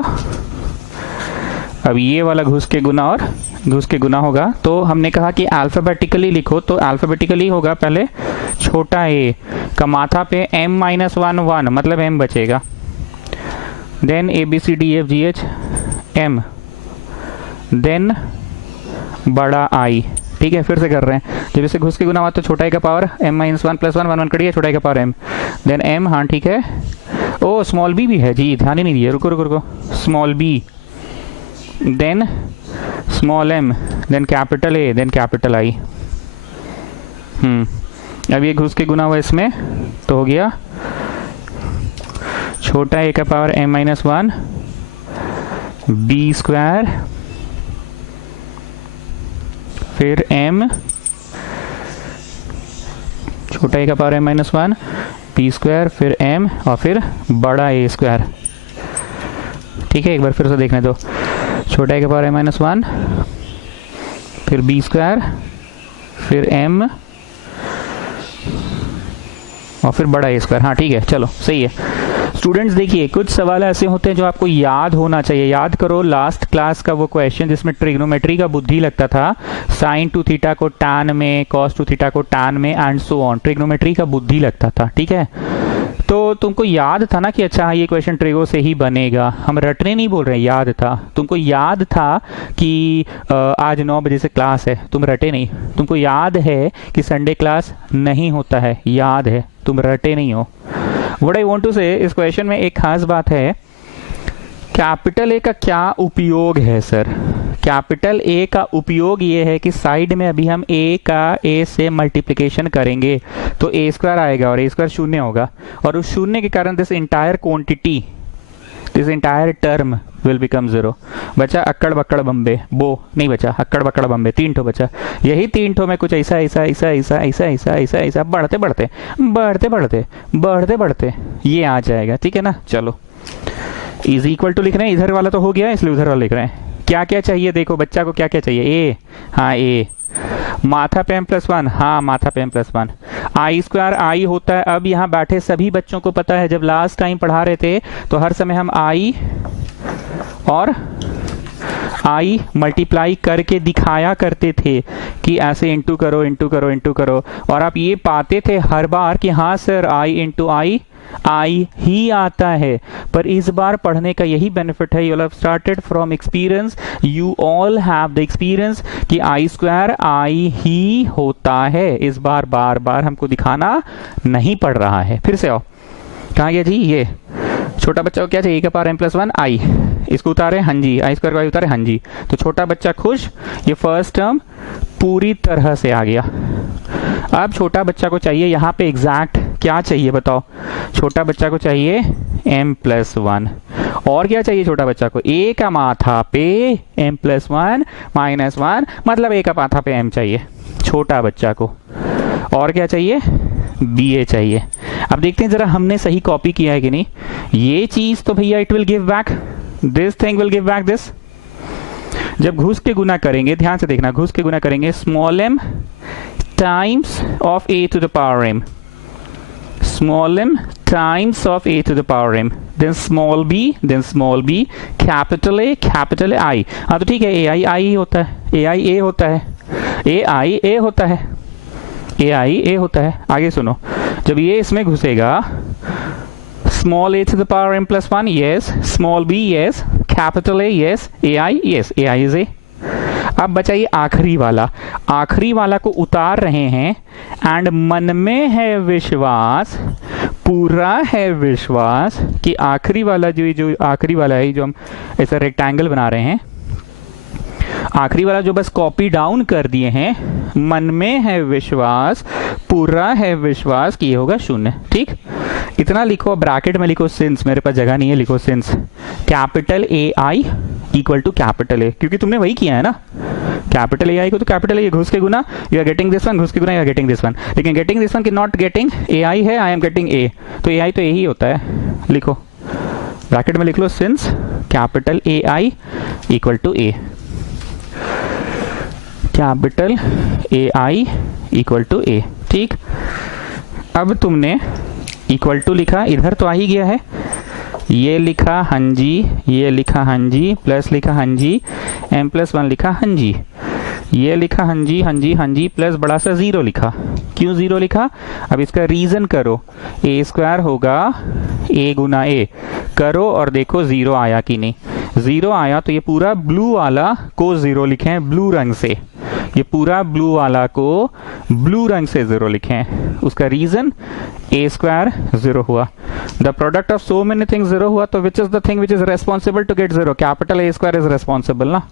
अब ये वाला घुस के गुना और घुस के गुना होगा। तो हमने कहा कि अल्फाबेटिकली लिखो, तो अल्फाबेटिकली होगा, पहले छोटा a का माथा पे m-1 1, मतलब m बचेगा, देन ABCDEFGH m, देन बड़ा I, ठीक है। फिर से कर रहे हैं, जब इसे घुस के गुना हुआ तो छोटा a का पावर m-1 + 1 1 1 कटिए, छोटा a का पावर m, देन m, हाँ ठीक है। ओ स्मॉल b भी है जी, ध्यान ही नहीं दिया, रुको रुको रुको, small b, then small m, then capital A, then capital I। अब ये घुस के गुना हुआ इसमें, तो हो गया छोटा a का पावर m-1 b², फिर m, छोटा a का पावर m-1 b², फिर m, और फिर बड़ा a², ठीक है। एक बार फिर से देखने दो, छोटा a का पावर m-1, फिर b², फिर m, और फिर बड़ा a², हाँ ठीक है, चलो सही है। स्टूडेंट्स देखिए, कुछ सवाल ऐसे होते हैं जो आपको याद होना चाहिए। याद करो लास्ट क्लास का वो क्वेश्चन जिसमें ट्रिग्नोमेट्री का बुद्धि लगता था, साइन टू थीटा को टैन में, कॉस टू थीटा को टैन में, एंड सो ऑन, ट्रिग्नोमेट्री का बुद्धि लगता था, ठीक है। तो तुमको याद था ना कि अच्छा ये क्वेश्चन ट्रिगो से ही बनेगा, हम रटने नहीं बोल रहे, याद था तुमको, याद था कि आज 9 बजे से क्लास है, तुम रटे नहीं, तुमको याद है कि संडे क्लास नहीं होता है, याद है, तुम रटे नहीं हो। व्हाट आई वांट टू से, इस क्वेश्चन में एक खास बात है, कैपिटल ए का क्या उपयोग है सर? कैपिटल ए का उपयोग ये है कि साइड में अभी हम ए से मल्टीप्लिकेशन करेंगे तो a² आएगा और a² शून्य होगा, और उस शून्य के कारण this entire quantity, this entire term will become 0। बचा अक्कड़ बक्कड़ बम्बे, बो नहीं बचा, अक्कड़ बक्कड़ बम्बे, 3 ठो बचा। यही 3 ठो में कुछ ऐसा ऐसा ऐसा ऐसा ऐसा ऐसा ऐसा ऐसा बढ़ते बढ़ते बढ़ते बढ़ते बढ़ते बढ़ते ये आ जाएगा, ठीक है ना। चलो, इज इक्वल टू लिख रहे हैं, इधर वाला तो हो गया इसलिए उधर वाला लिख रहे हैं। क्या क्या चाहिए देखो, बच्चा को क्या क्या चाहिए, ए, हाँ ए, माथा पे m+1, हाँ माथा पे m+1, i² i होता है। अब यहाँ बैठे सभी बच्चों को पता है, जब लास्ट टाइम पढ़ा रहे थे तो हर समय हम i और i मल्टीप्लाई करके दिखाया करते थे कि ऐसे इंटू करो इंटू करो इंटू करो, और आप ये पाते थे हर बार कि हाँ सर i इंटू i ही आता है। पर इस बार पढ़ने का यही बेनिफिट है, you have started from experience, you all have the experience कि i² i ही होता है। इस बार बार बार हमको दिखाना नहीं पड़ रहा है। फिर से आओ, कहाँ गया जी, ये छोटा बच्चा को क्या चाहिए, का पावर m+1 i, इसको उतारे, हाँ जी, i² y उतारे, हाँ जी, तो छोटा बच्चा खुश, ये फर्स्ट टर्म पूरी तरह से आ गया। अब छोटा बच्चा को चाहिए यहाँ पे एग्जैक्ट क्या चाहिए बताओ, छोटा बच्चा को चाहिए m+1, और क्या चाहिए छोटा बच्चा को, a का माथा पे m+1 -1, मतलब a का माथा पे m चाहिए छोटा बच्चा को, और क्या चाहिए बी ए चाहिए। अब देखते हैं जरा हमने सही कॉपी किया है कि नहीं। ये चीज तो भैया it will give back this thing, will give back this. जब घुस के गुना करेंगे, ध्यान से देखना, घुस के गुना करेंगे small m times of a to the power m, small m times of a to the power m, then small b, capital A, capital I। हाँ तो ठीक है, ai i होता है, ai a होता है, ai a होता है, ai a होता है। आगे सुनो, जब ये इसमें घुसेगा small a to the power m plus 1, yes, small b, yes, capital A, yes, ai, yes, ai is a। अब बचाइए आखिरी वाला, आखिरी वाला को उतार रहे हैं एंड मन में है विश्वास, पूरा है विश्वास कि आखिरी वाला जो आखिरी वाला है, जो हम ऐसा रेक्टेंगल बना रहे हैं, आखिरी वाला जो बस कॉपी डाउन कर दिए हैं, मन में है विश्वास, पूरा है विश्वास कि ये होगा 0। ठीक, इतना लिखो, ब्रैकेट में लिखो सिंस, मेरे पास जगह नहीं है, लिखो since capital A I equal to capital A, क्योंकि तुमने वही किया है ना, कैपिटल ए आई को तो कैपिटल ए घुस के गुना, you are getting this one, घुस के गुना you are getting this one. लेकिन गेटिंग दिस वन की नॉट गेटिंग ए आई है, आई एम गेटिंग ए, तो ए आई तो ए ही होता है। लिखो, ब्रैकेट में लिख लो since capital A I equal to A, capital A I equal to A. ठीक, अब तुमने इक्वल टू लिखा, इधर तो आ ही गया है, ये लिखा हाँ जी, ये लिखा हाँ जी, प्लस लिखा हाँ जी, m+1 लिखा हाँ जी, ये लिखा हाँ जी हाँ जी हाँ जी, प्लस बड़ा सा 0 लिखा। क्यों 0 लिखा? अब इसका रीजन करो, a² होगा a गुना a, करो और देखो 0 आया कि नहीं। 0 आया तो ये पूरा ब्लू वाला को 0 लिखे हैं ब्लू रंग से, ये पूरा ब्लू वाला को ब्लू रंग से 0 लिखे हैं। उसका रीजन a² 0 हुआ, the product of so many things 0 हुआ, तो which is the thing which is responsible to get 0? Capital a² is responsible ना।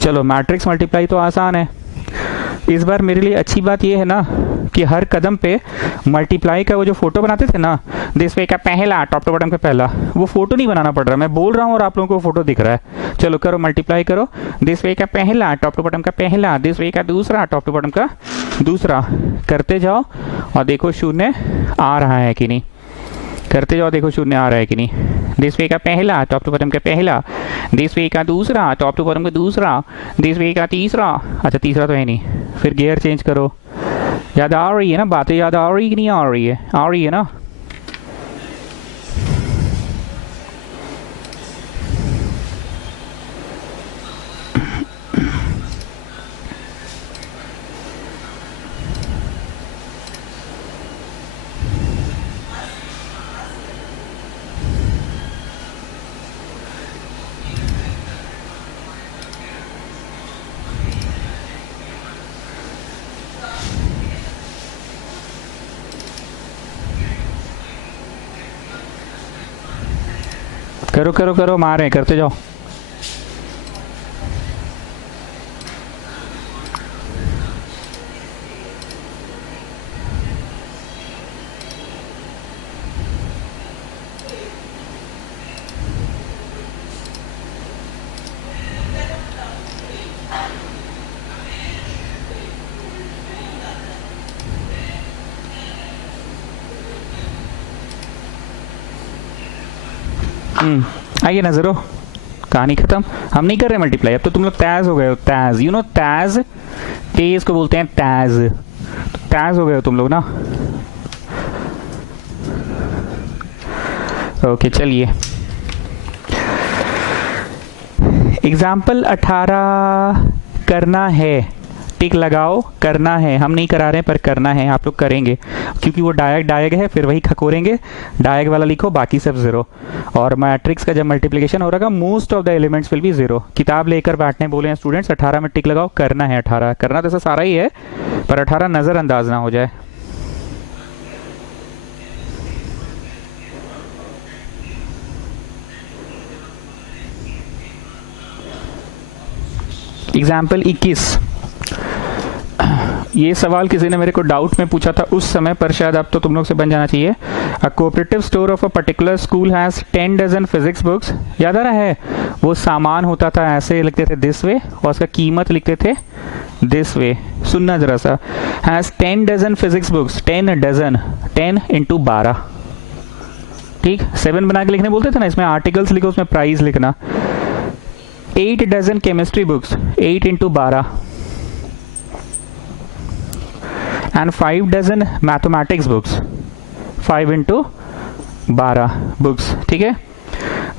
चलो मैट्रिक्स मल्टीप्लाई तो आसान है। इस बार मेरे लिए अच्छी बात यह है ना कि हर कदम पे मल्टीप्लाई का वो जो फोटो बनाते थे ना, दिस वे का पहला, टॉप टू बॉटम का पहला, वो फोटो नहीं बनाना पड़ रहा, मैं बोल रहा हूँ और आप लोगों को फोटो दिख रहा है। चलो करो, मल्टीप्लाई करो, दिस वे का पहला, टॉप टू बॉटम का पहला, दिस वे का दूसरा, टॉप टू बॉटम का दूसरा, करते जाओ और देखो 0 आ रहा है कि नहीं, करते जाओ देखो 0 आ रहा है कि नहीं। दिस वे का पहला, टॉप टू बॉटम का पहला, दिस वे का दूसरा, टॉप टू बॉटम का दूसरा, दिस वे का तीसरा, अच्छा तीसरा तो है नहीं, फिर गियर चेंज करो। याद आ रही है ना, बातें याद आ रही कि नहीं आ रही है? आ रही है ना। करो करो करो, मारे करते जाओ। आइए ना जरो, कहानी खत्म। हम नहीं कर रहे मल्टीप्लाई, अब तो तुम लोग तैज हो गए हो, तैज, यू नो तैज, तेज को बोलते हैं तैज, तो तैज हो गए हो तुम लोग ना। ओके चलिए, एग्जाम्पल 18 करना है, टिक लगाओ, करना है, हम नहीं करा रहे हैं पर करना है, आप लोग करेंगे क्योंकि वो डायग है, फिर वही खकोरेंगे, डायग वाला लिखो, बाकी सब 0। और मैट्रिक्स का जब मल्टीप्लिकेशन हो रहा, most of the elements will be 0। किताब लेकर बैठने बोले हैं स्टूडेंट्स, 18 में टिक लगाओ, करना है 18, करना तो ऐसा सारा ही है पर 18 नजरअंदाज ना हो जाए। एग्जाम्पल 21, ये सवाल किसी ने मेरे को डाउट में पूछा था उस समय, पर शायद अब तो तुम लोग से बन जाना चाहिए। A cooperative store of a particular school has 10 dozen physics books. याद आ रहा है, वो सामान होता था, ऐसे लिखते थे दिस वे, और उसका कीमत लिखते थे दिस वे, सुनना जरा सा, has 10 dozen physics books, 10 dozen, 10 into 12, ठीक, 7 बना के लिखने बोलते थे ना, इसमें आर्टिकल्स लिखो, उसमें प्राइस लिखना। 8 dozen chemistry books, 8 into 12, and 5 dozen mathematics books, 5 into 12 books, ठीक है।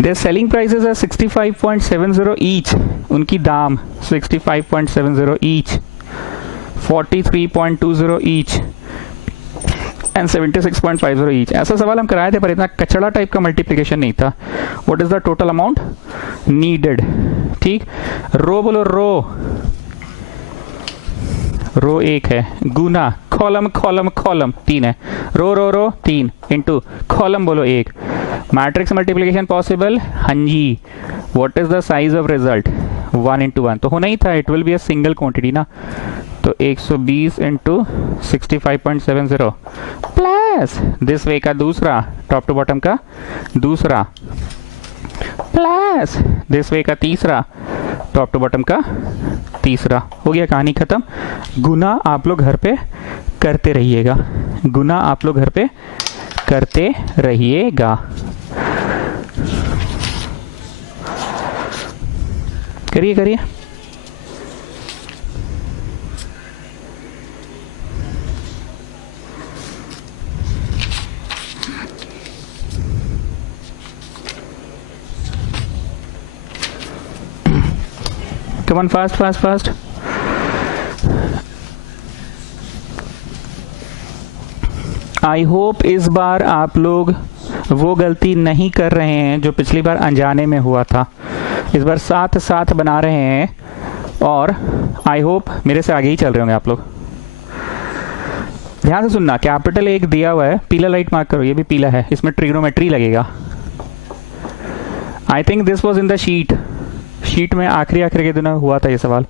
Their selling prices are 65.70 each, उनकी दाम 65.70 ईच, 43.20 ईच एंड 76.50 ईच। ऐसा सवाल हम कराए थे पर इतना कचड़ा टाइप का मल्टीप्लिकेशन नहीं था। What is the total amount needed, ठीक। रो बोलो, रो 1 है, गुना कॉलम कॉलम कॉलम 3 है, रो 3 इंटू कॉलम बोलो 1। मैट्रिक्स मल्टीप्लिकेशन पॉसिबल, हाँ जी। What is the size of result, 1 into 1 तो होना ही था, it will be a single quantity ना, तो 120 इंटू 65.70 प्लस दिस वे का दूसरा, टॉप टू बॉटम का दूसरा, प्लस दिस वे का तीसरा, टॉप टू बॉटम का तीसरा। हो गया, कहानी खत्म। गुना आप लोग घर पे करते रहिएगा, गुना आप लोग घर पे करते रहिएगा। करिए करिए। Come on, fast, fast, fast. I hope इस बार आप लोग वो गलती नहीं कर रहे हैं जो पिछली बार अनजाने में हुआ था। इस बार साथ साथ बना रहे हैं और आई होप मेरे से आगे ही चल रहे होंगे आप लोग। ध्यान से सुनना, कैपिटल एक दिया हुआ है, पीला लाइट मार्क करो, ये भी पीला है, इसमें ट्रिग्नोमेट्री लगेगा। I think this was in the sheet में आखिरी के दिनों हुआ था ये सवाल।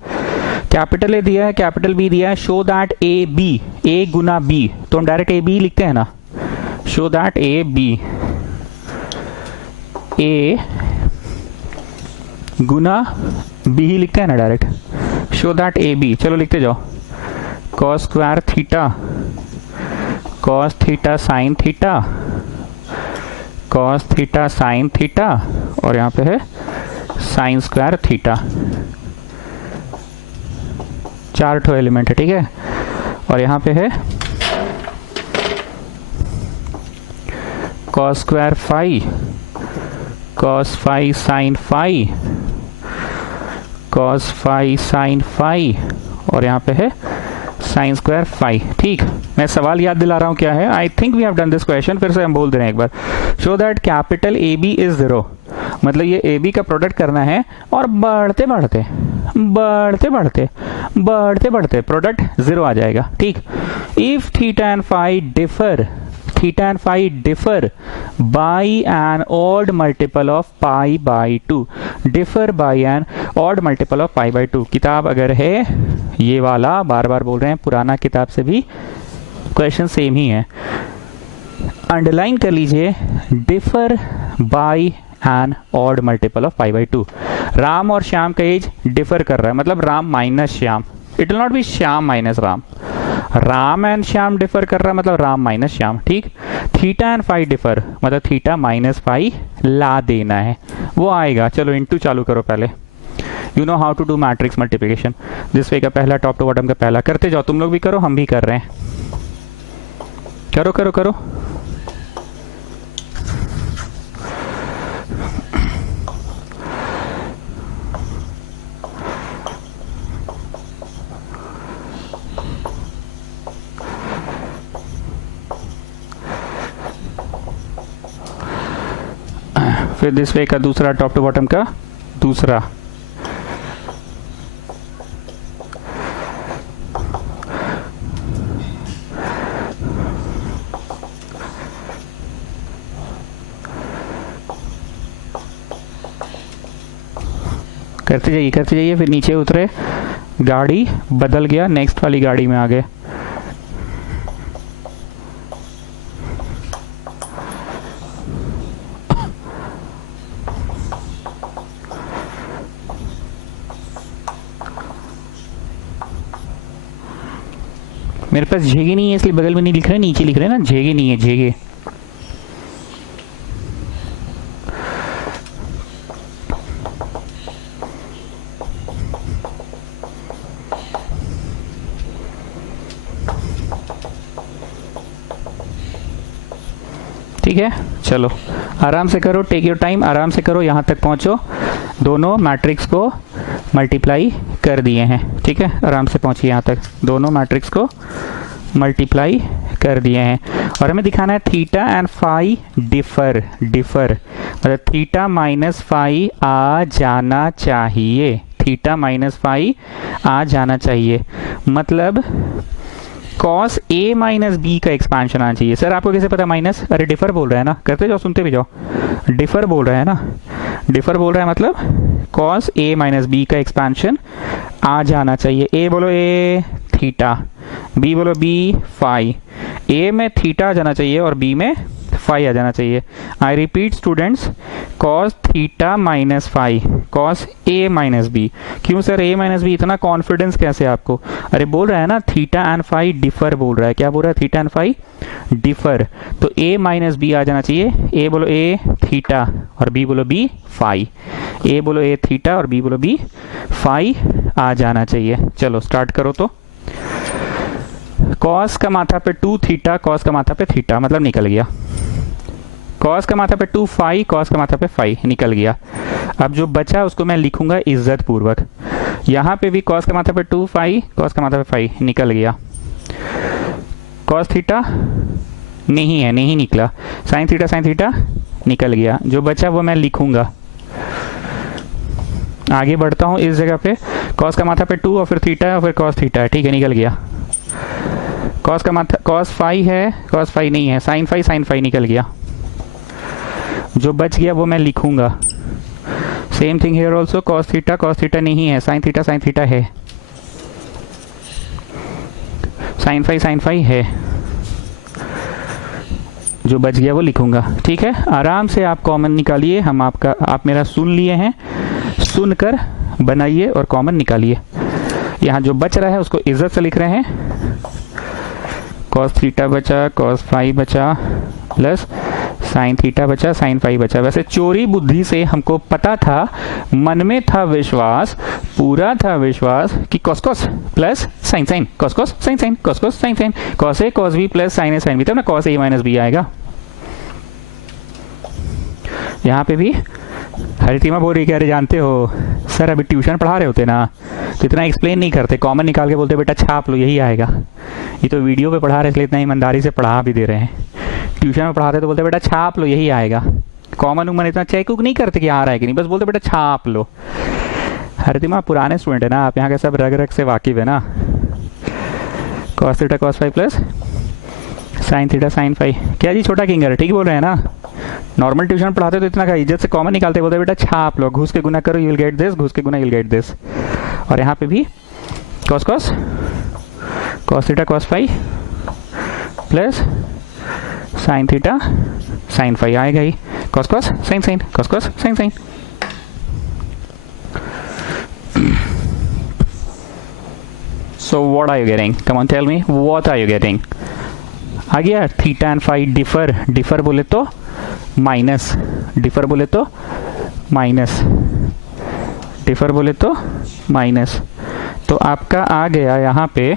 कैपिटल ए दिया है, कैपिटल बी दिया है, show that A B, A गुना बी, तो हम डायरेक्ट ए बी लिखते हैं ना, show that A B, A गुना बी ही लिखते हैं ना direct, show that A B. चलो लिखते जाओ, cos square theta, cos theta sine theta, cos theta sine theta, और यहाँ पे है साइन स्क्वायर थीटा। 4 ठो एलिमेंट है, ठीक है। और यहाँ पे है cos square phi, cos phi sine phi, cos phi sine phi, और यहाँ पे है साइन स्क्वायर फाई, ठीक। मैं सवाल याद दिला रहा हूँ क्या है, I think we have done this question, फिर से हम बोल दे रहे हैं एक बार। Show that capital A B is 0, मतलब ये ए बी का प्रोडक्ट करना है और बढ़ते बढ़ते बढ़ते बढ़ते बढ़ते बढ़ते प्रोडक्ट 0 आ जाएगा, ठीक। If theta and phi differ, theta and phi differ by an odd multiple of pi by 2, differ by an odd multiple of pi by 2। किताब अगर है ये वाला, बार बार बोल रहे हैं, पुराना किताब से भी क्वेश्चन सेम ही है, अंडरलाइन कर लीजिए, differ by an odd multiple of pi by 2। Ram और श्याम का एज डिफर कर रहा है, मतलब Ram minus Shyam, it will not be Shyam minus Ram, Ram and Shyam differ कर रहा है मतलब राम माइनस श्याम, ठीक। थीटा एंड फाई डिफर, मतलब थीटा माइनस फाई ला देना है, वो आएगा। चलो इंटू चालू करो पहले, you know how to do matrix multiplication. This way का पहला, टॉप टू बॉटम का पहला, करते जाओ, तुम लोग भी करो, हम भी कर रहे हैं, करो करो करो। फिर दिस वे का दूसरा, टॉप टू बॉटम का दूसरा, करते जाइए, फिर नीचे उतरे, गाड़ी बदल गया, नेक्स्ट वाली गाड़ी में आ गए। मेरे पास झेगे नहीं है इसलिए बगल में नहीं लिख रहे, नीचे लिख रहे हैं ना, झेगे नहीं है, झेगे। ठीक है, चलो आराम से करो, टेक योर टाइम, आराम से करो, यहाँ तक पहुँचो। दोनों मैट्रिक्स को मल्टीप्लाई कर दिए हैं, ठीक है, आराम से पहुँचिए यहाँ तक। दोनों मैट्रिक्स को मल्टीप्लाई कर दिए हैं और हमें दिखाना है थीटा एंड फाई डिफर, मतलब थीटा माइनस फाई आ जाना चाहिए, थीटा माइनस फाई आ जाना चाहिए, मतलब कॉस ए माइनस बी का एक्सपांशन आना चाहिए। सर आपको कैसे पता माइनस? अरे डिफर बोल रहा है ना, करते जाओ, सुनते भी जाओ। डिफर बोल रहा है ना, डिफर बोल रहा है मतलब कॉस ए माइनस बी का एक्सपांशन आ जाना चाहिए। ए बोलो ए थीटा, बी बोलो बी फाई। ए में थीटा आ जाना चाहिए और बी में फाई आ जाना चाहिए। I repeat students, cos theta minus phi, cos A minus B. क्यों सर ए माइनस बी, इतना कॉन्फिडेंस कैसे आपको? अरे बोल रहा है ना थीटा एंड फाई डिफर बोल रहा है। क्या बोल रहा है? थीटा एंड फाई डिफर, तो ए माइनस बी आ जाना चाहिए। ए बोलो ए थीटा और बी बोलो बी फाई। ए बोलो ए थीटा और बी बोलो बी फाई आ जाना चाहिए। चलो स्टार्ट करो। तो कॉस का माथा पे 2 थीटा, कॉस का माथा पे थीटा, मतलब निकल गया। कॉस का माथा पे 2 फाई, कॉस का माथा पे फाई, निकल गया। अब जो बचा उसको मैं लिखूंगा इज्जत पूर्वक। यहाँ पे भी कॉस का माथा पे 2 फाई, कॉस का माथा पे फाई, निकल गया। कॉस थीटा नहीं है, नहीं निकला। साइन थीटा निकल गया। जो बचा वो मैं लिखूंगा। आगे बढ़ता हूँ इस जगह पे, कॉस का माथा पे 2 और फिर थीटा और फिर कॉस थीटा है, ठीक है, निकल गया। कॉस का माथा कॉस फाई है, कॉस फाई नहीं है, साइन फाई निकल गया। जो बच गया वो मैं लिखूंगा। Same thing here also, cos theta नहीं है, साइन थीटा है, साइन फाई है। जो बच गया वो लिखूंगा, ठीक है। आराम से आप कॉमन निकालिए। आप मेरा सुन लिए हैं, सुनकर बनाइए और कॉमन निकालिए। यहाँ जो बच रहा है उसको इज्जत से लिख रहे हैं। कॉस थीटा बचा, कॉस फाई बचा, प्लस साइन थीटा बचा, साइन फाई बचा। वैसे चोरी बुद्धि से हमको पता था, मन में था विश्वास, पूरा था विश्वास कि cos plus sine cos sine cos sine cos A cos B plus sine A sine B, तब ना कॉस ए माइनस बी आएगा। यहाँ पे भी हरितिमा बोल रही, कह रहे जानते हो सर अभी ट्यूशन पढ़ा रहे होते ना तो इतना एक्सप्लेन नहीं करते, कॉमन निकाल के बोलते बेटा छाप लो यही आएगा। ये तो वीडियो पे पढ़ा रहे इसलिए इतना ईमानदारी से पढ़ा भी दे रहे हैं। ट्यूशन में पढ़ाते तो बोलते बेटा छाप लो यही आएगा। कॉमन उमन इतना चेक नहीं करते कि आ रहा है कि नहीं, बस बोलते बेटा छाप लो। हरितिमा पुराने स्टूडेंट है ना, आप यहाँ के सब रग रग से वाकिफ है ना। Cos theta cos phi plus sine theta sine phi. क्या जी छोटा किंगर, ठीक बोल रहे हैं ना। नॉर्मल ट्यूशन पढ़ाते तो इतना का इज्जत से कॉमन निकालते, बोलते बेटा छाप लो, घुस के गुना करो यू विल गेट दिस, घुस के गुना यू विल गेट दिस। और यहाँ पे भी cos theta cos phi plus sine theta sine phi आएगा ही। Cos sine cos sine. So what are you getting? Come on, tell me, what are you getting? आ गया थीटा एंड फाई डिफर बोले तो minus, differ बोले तो minus, differ बोले तो minus. तो आपका आ गया यहाँ पे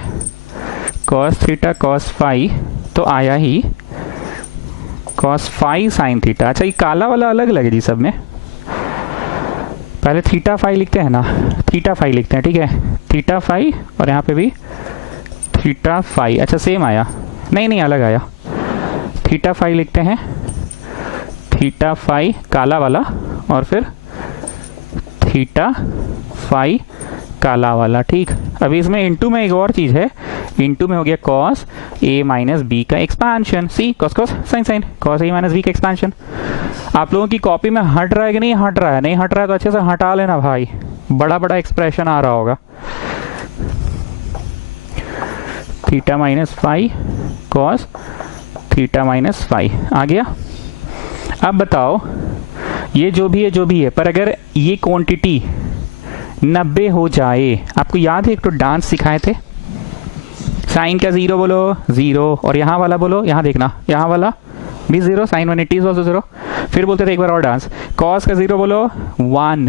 कॉस थीटा कॉस फाई, तो आया ही कॉस फाई साइन थीटा। अच्छा ये काला वाला अलग लगे जी सब में, पहले थीटा फाई लिखते हैं ना, थीटा फाई लिखते हैं, ठीक है, थीटा फाई और यहाँ पे भी थीटा फाई। अच्छा सेम आया, नहीं अलग आया। थीटा फाई लिखते हैं, थीटा फाई काला वाला और फिर थीटा फाई काला वाला, ठीक। अभी इसमें इनटू में एक और चीज़ है, इनटू में हो गया कॉस ए माइनस बी का expansion. C cos sine cos A minus B का एक्सपांशन। आप लोगों की कॉपी में हट रहा है कि नहीं हट रहा है? नहीं हट रहा है तो अच्छे से हटा लेना भाई, बड़ा एक्सप्रेशन आ रहा होगा। Theta minus phi cos theta minus phi आ गया। अब बताओ ये जो भी है, पर अगर ये क्वांटिटी 90 हो जाए, आपको याद है एक तो डांस सिखाए थे, साइन का जीरो बोलो, जीरो, और यहाँ वाला बोलो, यहाँ देखना, यहाँ वाला भी zero, sine 180 is also zero. फिर बोलते थे एक बार और डांस, कॉस का जीरो बोलो 1,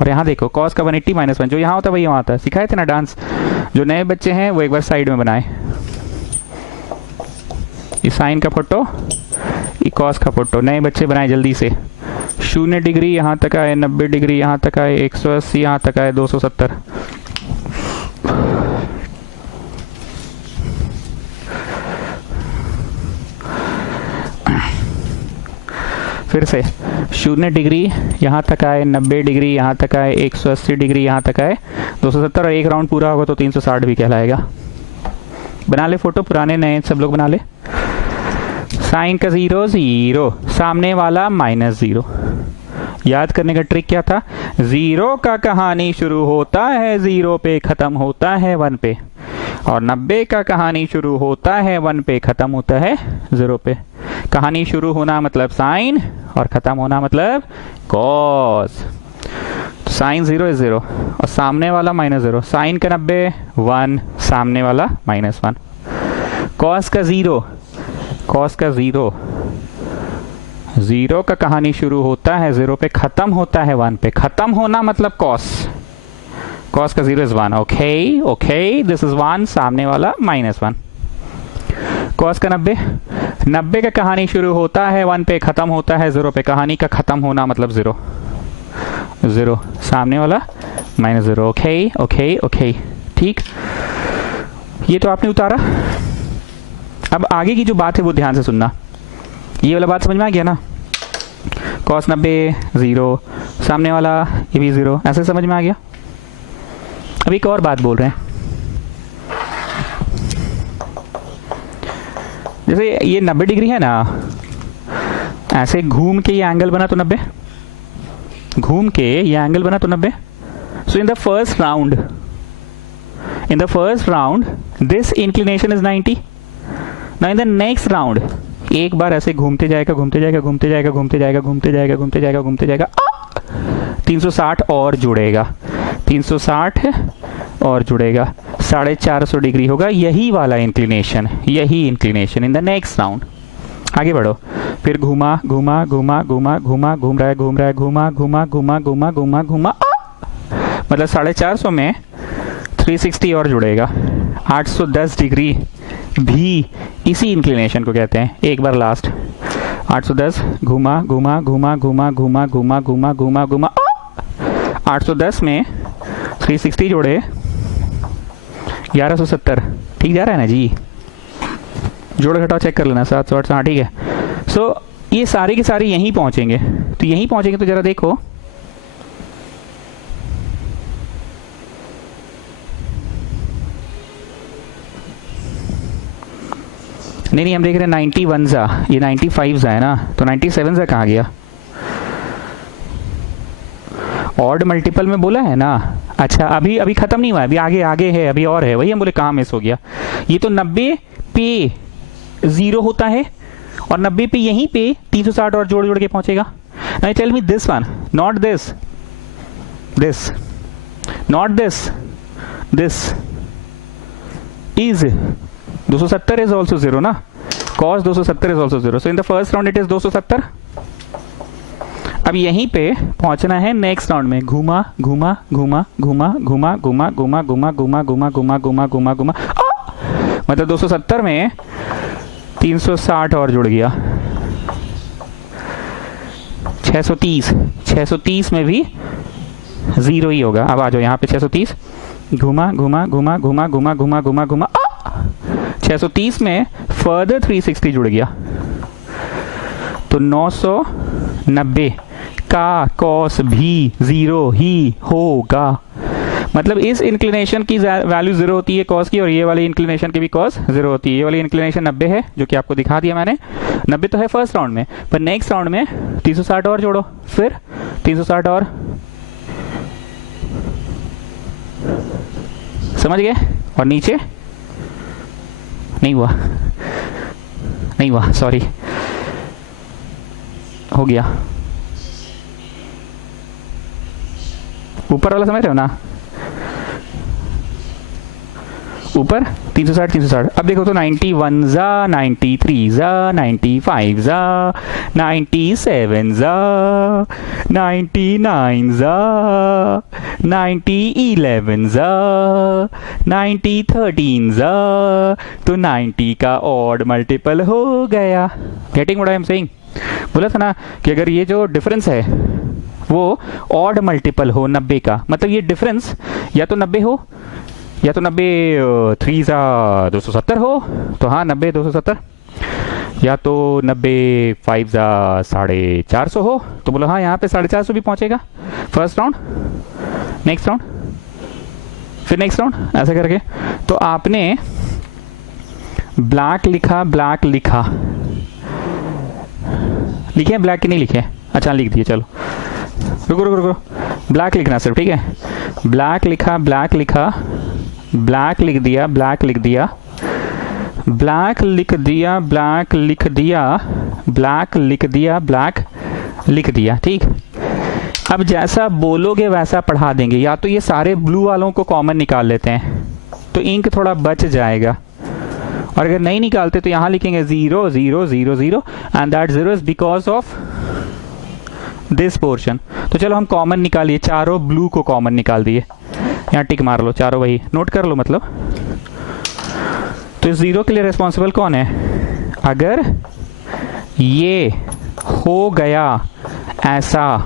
और यहाँ देखो कॉस का 180 -1, जो यहाँ होता है वही यहाँ आता है। सिखाए थे ना डांस, जो नए बच्चे हैं वो एक बार साइड में बनाए। ये साइन का फोटो, ये कॉस का फोटो, नए बच्चे बनाए जल्दी से। 0 डिग्री यहाँ तक आए, 90 डिग्री यहाँ तक आए, 180 यहाँ तक आए, 270। फिर से 0 डिग्री यहाँ तक आए, 90 डिग्री यहाँ तक आए, 180 डिग्री यहाँ तक आए, 270, और एक राउंड पूरा होगा तो 360 भी कहलाएगा। बना ले फोटो, पुराने नए सब लोग बना ले। साइन का जीरो, जीरो, सामने वाला -0। याद करने का ट्रिक क्या था? जीरो का कहानी शुरू होता है 0 पे, खत्म होता है 1 पे, और 90 का कहानी शुरू होता है 1 पे, खत्म होता है 0 पे। कहानी शुरू होना मतलब साइन, और खत्म होना मतलब कॉस। तो साइन 0 इज 0, और सामने वाला -0। साइन का 90 1, सामने वाला -1। कॉस का जीरो, कॉस का जीरो, जीरो का कहानी शुरू होता है 0 पे, खत्म होता है 1 पे। खत्म होना मतलब कॉस, कॉस का zero is 1। Okay okay, this is 1, सामने वाला -1। कॉस का 90, 90 का कहानी शुरू होता है 1 पे, खत्म होता है 0 पे। कहानी का खत्म होना मतलब 0, 0, सामने वाला -0। ओके ओके ओके, ठीक, ये तो आपने उतारा। अब आगे की जो बात है वो ध्यान से सुनना। ये वाला बात समझ में आ गया ना? कॉस 90 0, सामने वाला ये भी 0, ऐसे समझ में आ गया? अब एक और बात बोल रहे हैं, जैसे ये 90 डिग्री है ना, ऐसे घूम के ये एंगल बना तो 90, घूम के ये एंगल बना तो 90। So in the first round this inclination is 90। Now in the next round एक बार ऐसे घूमते जाएगा, घूमते जाएगा, घूमते जाएगा, घूमते जाएगा, घूमते जाएगा, घूमते जाएगा, घूमते जाएगा, 360 और जुड़ेगा, 360 और जुड़ेगा, 450 डिग्री होगा यही वाला इंक्लिनेशन, यही inclination in the next round. आगे बढ़ो, फिर घूमा घूमा घूमा घूमा घूमा, घूम रहा है, घूम रहा है, घूमा घूमा घूमा घूमा घूमा घूमा, मतलब 450 में 360 और जुड़ेगा, 810 डिग्री भी इसी इंक्लिनेशन को कहते हैं। एक बार लास्ट, 810 घुमा घुमा घुमा घुमा घुमा घुमा घुमा घुमा घुमा, 810 में 360 जोड़े 1170। ठीक जा रहा है ना जी? जोड़ घटाओ चेक कर लेना, 708। हाँ ठीक है। सो ये सारे के सारे यहीं पहुंचेंगे, तो यहीं पहुंचेंगे तो जरा देखो, नहीं हम देख रहे हैं 91 सा, ये 95 सा है ना, तो 97 सा कहाँ गया? ऑड मल्टीपल में बोला है ना। अच्छा अभी खत्म नहीं हुआ है, अभी आगे है, अभी और है, वही हम बोले कहाँ मिस हो गया। ये तो 90 पे 0 होता है, और 90 पे यहीं पे 360 और जोड़ के पहुंचेगा। Now tell me this one, not this, this, not this, this is 270 is also 0 ना, cos 270 is also 0, so in the first round it is 270। अब यहीं पे पहुंचना है नेक्स्ट राउंड में, घुमा घुमा घुमा घुमा घुमा घुमा घुमा घुमा घुमा घुमा घुमा घुमा घुमा घुमा, मतलब 270 में 360 और जुड़ गया, 630 में भी 0 ही होगा। अब आ जाओ यहाँ पे, 630 घुमा घुमा घुमा घुमा घुमा घुमा घुमा घुमा, 630 में फर्दर 360 जुड़ गया, तो 990 का कॉस भी 0 ही होगा। मतलब इस इंक्लिनेशन की वैल्यू 0 होती है कॉस की, और ये वाली इंक्लिनेशन की भी कॉस 0 होती है। ये वाली इंक्लिनेशन 90 है, जो कि आपको दिखा दिया मैंने, 90 तो है फर्स्ट राउंड में, पर नेक्स्ट राउंड में 360 और जोड़ो, फिर 360 और, समझ गए? और नीचे नहीं हुआ, सॉरी, हो गया। ऊपर वाला समझ रहे हो ना? ऊपर 360 360। अब देखो तो 91 जा, 93 जा, 95 जा, 97 जा, 99 जा, 90 11 जा, 90 13 जा, तो 90 का ऑड मल्टीपल हो गया। Getting what I am saying? बोला था ना कि अगर ये जो डिफरेंस है वो ऑड मल्टीपल हो 90 का, मतलब ये डिफरेंस या तो 90 हो या तो 90 3 सा 270 हो, तो हाँ 90 270, या तो 90 5 सा 450 हो, तो बोलो हाँ यहाँ पे 450 भी पहुंचेगा। फर्स्ट राउंड, नेक्स्ट राउंड, फिर नेक्स्ट राउंड, ऐसा करके। तो आपने ब्लैक लिखा, ब्लैक लिखा, लिखे ब्लैक की नहीं लिखे? अच्छा लिख दिए, चलो रुको रुको रुको, ब्लैक लिखना सिर्फ, ठीक है। ब्लैक लिखा, ब्लैक लिखा, ब्लैक लिख दिया, ब्लैक लिख दिया, ब्लैक लिख दिया, ब्लैक लिख दिया, ब्लैक लिख दिया, ब्लैक लिख दिया, ठीक। अब जैसा बोलोगे वैसा पढ़ा देंगे। या तो ये सारे ब्लू वालों को कॉमन निकाल लेते हैं तो इंक थोड़ा बच जाएगा, और अगर नहीं निकालते तो यहाँ लिखेंगे 0 0 0 0 and that 0 is because of this portion. तो चलो हम कॉमन निकालिए, चारों ब्लू को कॉमन निकाल दिए, यहाँ टिक मार लो, चारों वही नोट कर लो मतलब। तो इस 0 के लिए रिस्पॉन्सिबल कौन है? अगर ये हो गया ऐसा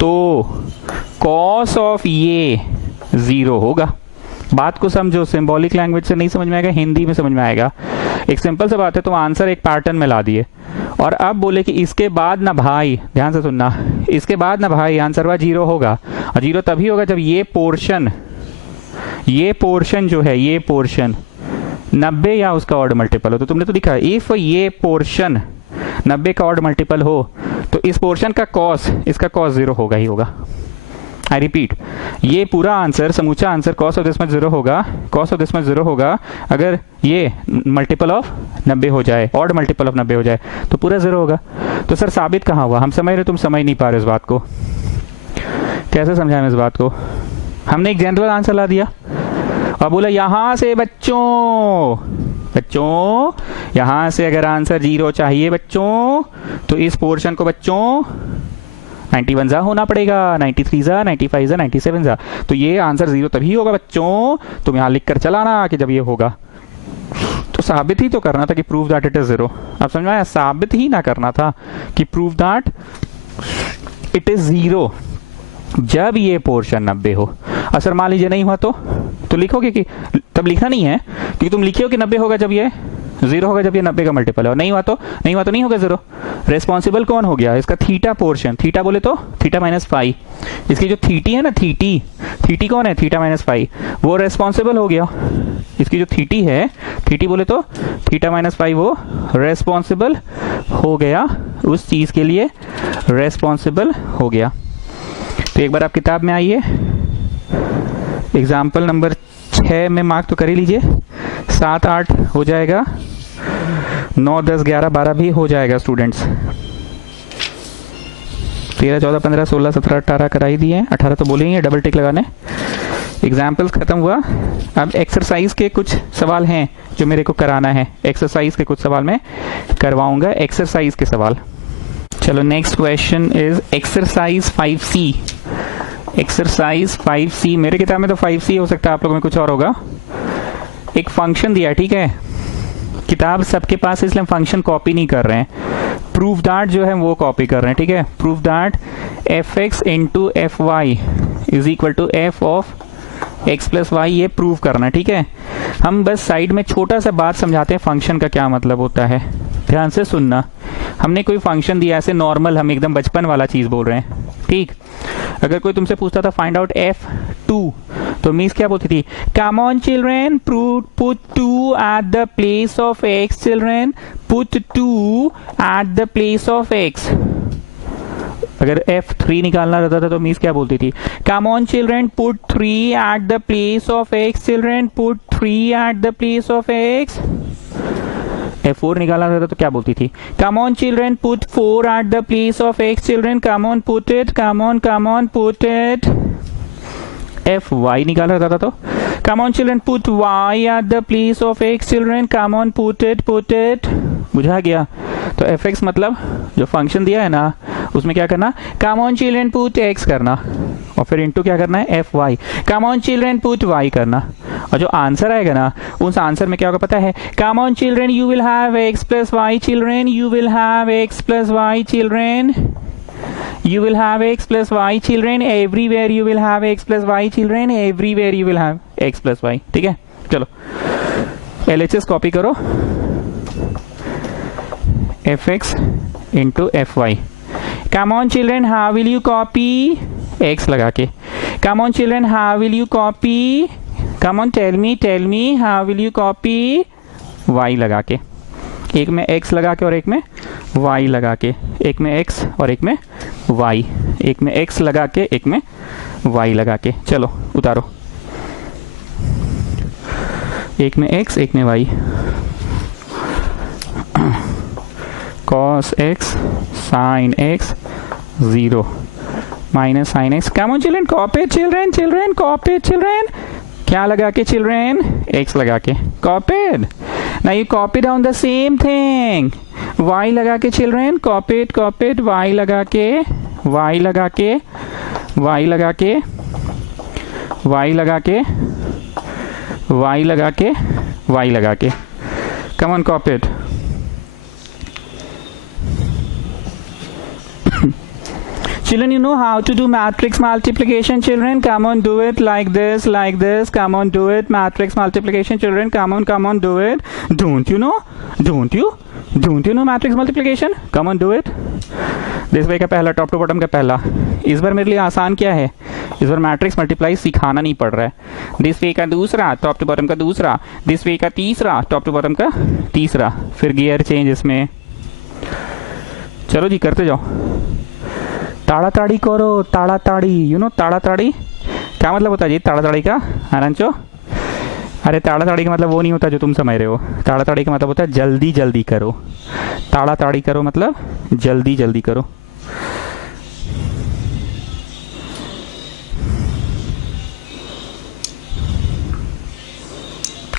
तो कॉस ऑफ ये 0 होगा। बात को समझो, सिंबॉलिक लैंग्वेज से नहीं समझ में आएगा, हिंदी में समझ में आएगा। एक सिंपल सा बात है, तो आंसर एक पैटर्न में ला दिए, और अब बोले कि इसके बाद ना भाई, ध्यान से सुनना, इसके बाद ना भाई आंसर वा 0 होगा। और 0 तभी होगा जब ये पोर्शन जो है, ये पोर्शन 90 या उसका ऑड मल्टीपल हो। तो तुमने तो लिखा इफ ये पोर्शन 90 का ऑड मल्टीपल हो तो इस पोर्शन का कॉस, इसका कॉस 0 होगा ही होगा। आई रिपीट, ये पूरा आंसर, समूचा answer cos of this much 0 होगा, कॉस ऑफ दिस मच 0 होगा अगर ये मल्टीपल ऑफ 90 हो जाए, ऑड मल्टीपल ऑफ 90 हो जाए तो पूरा 0 होगा। तो सर साबित कहाँ हुआ? हम समझ रहे, तुम समझ नहीं पा रहे इस बात को। कैसे समझाएं इस बात को? हमने एक जनरल आंसर ला दिया और बोला यहां से बच्चों यहां से अगर आंसर 0 चाहिए बच्चों तो इस पोर्शन को बच्चों 91 जा होना पड़ेगा, 93 जा, 95 जा, 97 जा। तो ये आंसर 0 तभी होगा बच्चों। तुम यहां लिख कर चलाना कि जब ये होगा। तो साबित ही तो करना था कि प्रूव दैट इट इज 0। आप समझ में आया? साबित ही ना करना था कि प्रूव दैट इट इज 0 जब ये पोर्शन 90 हो। असर मान लीजिए नहीं हुआ तो लिखोगे कि, तब लिखना नहीं है क्योंकि तुम लिखे हो कि 90 होगा जब ये 0 होगा, जब ये 90 का मल्टीपल है। और नहीं हुआ तो नहीं होगा 0। रेस्पॉन्सिबल कौन हो गया? इसका थीटा पोर्शन। थीटा बोले तो थीटा माइनस फाई, इसकी जो थीटी है ना, थीटी कौन है? थीटा माइनस फाई, वो रेस्पॉन्सिबल हो गया। इसकी जो थीटी है, थीटी बोले तो थीटा माइनस फाई, वो रेस्पॉन्सिबल हो गया, उस चीज के लिए रेस्पॉन्सिबल हो गया। तो एक बार आप किताब में आइए, एग्जाम्पल नंबर 6 में मार्क तो कर ही लीजिए। 7 8 हो जाएगा, 9 10 11 12 भी हो जाएगा स्टूडेंट्स। 13 14 15 16 17 18 करा ही दिए, 18 तो बोलेंगे, डबल टिक लगाने। एग्जाम्पल्स खत्म हुआ। अब एक्सरसाइज के कुछ सवाल हैं जो मेरे को कराना है। एक्सरसाइज के कुछ सवाल मैं करवाऊंगा, एक्सरसाइज के सवाल। चलो next question is exercise 5C। Exercise 5C, मेरे किताब में तो 5C हो सकता है, आप लोगों में कुछ और होगा। एक फंक्शन दिया है, ठीक है, किताब सबके पास, इसलिए हम फंक्शन कॉपी नहीं कर रहे हैं, प्रूव दैट जो है वो कॉपी कर रहे हैं, ठीक है। Prove that fx into f y is equal to f of x plus y, ये प्रूव करना है, ठीक है। हम बस साइड में छोटा सा बात समझाते हैं फंक्शन का क्या मतलब होता है, ध्यान से सुनना। हमने कोई फंक्शन दिया ऐसे नॉर्मल, हम एकदम बचपन वाला चीज बोल रहे हैं, ठीक। अगर कोई तुमसे पूछता था फाइंड आउट f2 तो मिस क्या बोलती थी? Come on children, put 2 at the place of x, children put 2 at the place of x। अगर f3 निकालना रहता था तो मिस क्या बोलती थी? Come on children, put 3 at the place of x, children put 3 at the place of x। F4 निकालना रहता तो क्या बोलती थी? Come on children, put 4 at the place of x, children come on put it, come on put it. Fy निकालना रहता था तो Come on children, put y at the place of x children. Come on, put it. बुझा गया? तो fx मतलब जो function दिया है ना उसमें क्या करना, Come on children, put x करना और फिर इंटू क्या करना है, fy. Come on children, put y करना और जो आंसर आएगा ना उस आंसर में क्या होगा पता है, Come on children, you will have x plus y children. You will have x plus y children. You will have x plus y children. Everywhere you will have x plus y children. Everywhere you will have x plus y. ठीक है, चलो LHS copy करो, fx into fy. Come on children, how will you copy x लगा के? Come on children, how will you copy? Come on, tell me, how will you copy y लगा के? एक में x लगा के और एक में y लगा के, एक में x और एक में y, एक में x लगा के एक में y लगा के. चलो उतारो, एक में x एक में y. cos x sin x 0 minus sin x. Come on children, copy it children, copy it children. क्या लगा के children? x लगा के, copied. Now you copy down the same thing. y लगा के children, copied, y लगा के, y लगा के, y लगा के, y लगा के, y लगा के, y लगा के. Come on, copied. Children, you know how to do matrix multiplication, children. Come on, do it like this, like this. Come on, do it. Matrix multiplication, children. Come on, do it. Don't you know? Don't you know matrix multiplication? Come on, do it. This way का पहला, top to bottom का पहला. इस बार मेरे लिए आसान क्या है, इस बार मैट्रिक्स मल्टीप्लाई सिखाना नहीं पड़ रहा है. दिस वे का दूसरा, टॉप टू बॉटम का दूसरा. दिस वे का तीसरा, टॉप टू बॉटम का तीसरा. फिर गियर चेंज इसमें. चलो जी करते जाओ. ताड़ाताड़ी करो, ताड़ाताड़ी. यू नो ताड़ाताड़ी क्या मतलब होता है जी? ताड़ाताड़ी का आरंचो, अरे ताड़ाताड़ी का मतलब वो नहीं होता जो तुम समझ रहे हो. ताड़ाताड़ी का मतलब होता है जल्दी जल्दी करो. ताड़ाताड़ी करो मतलब जल्दी जल्दी करो.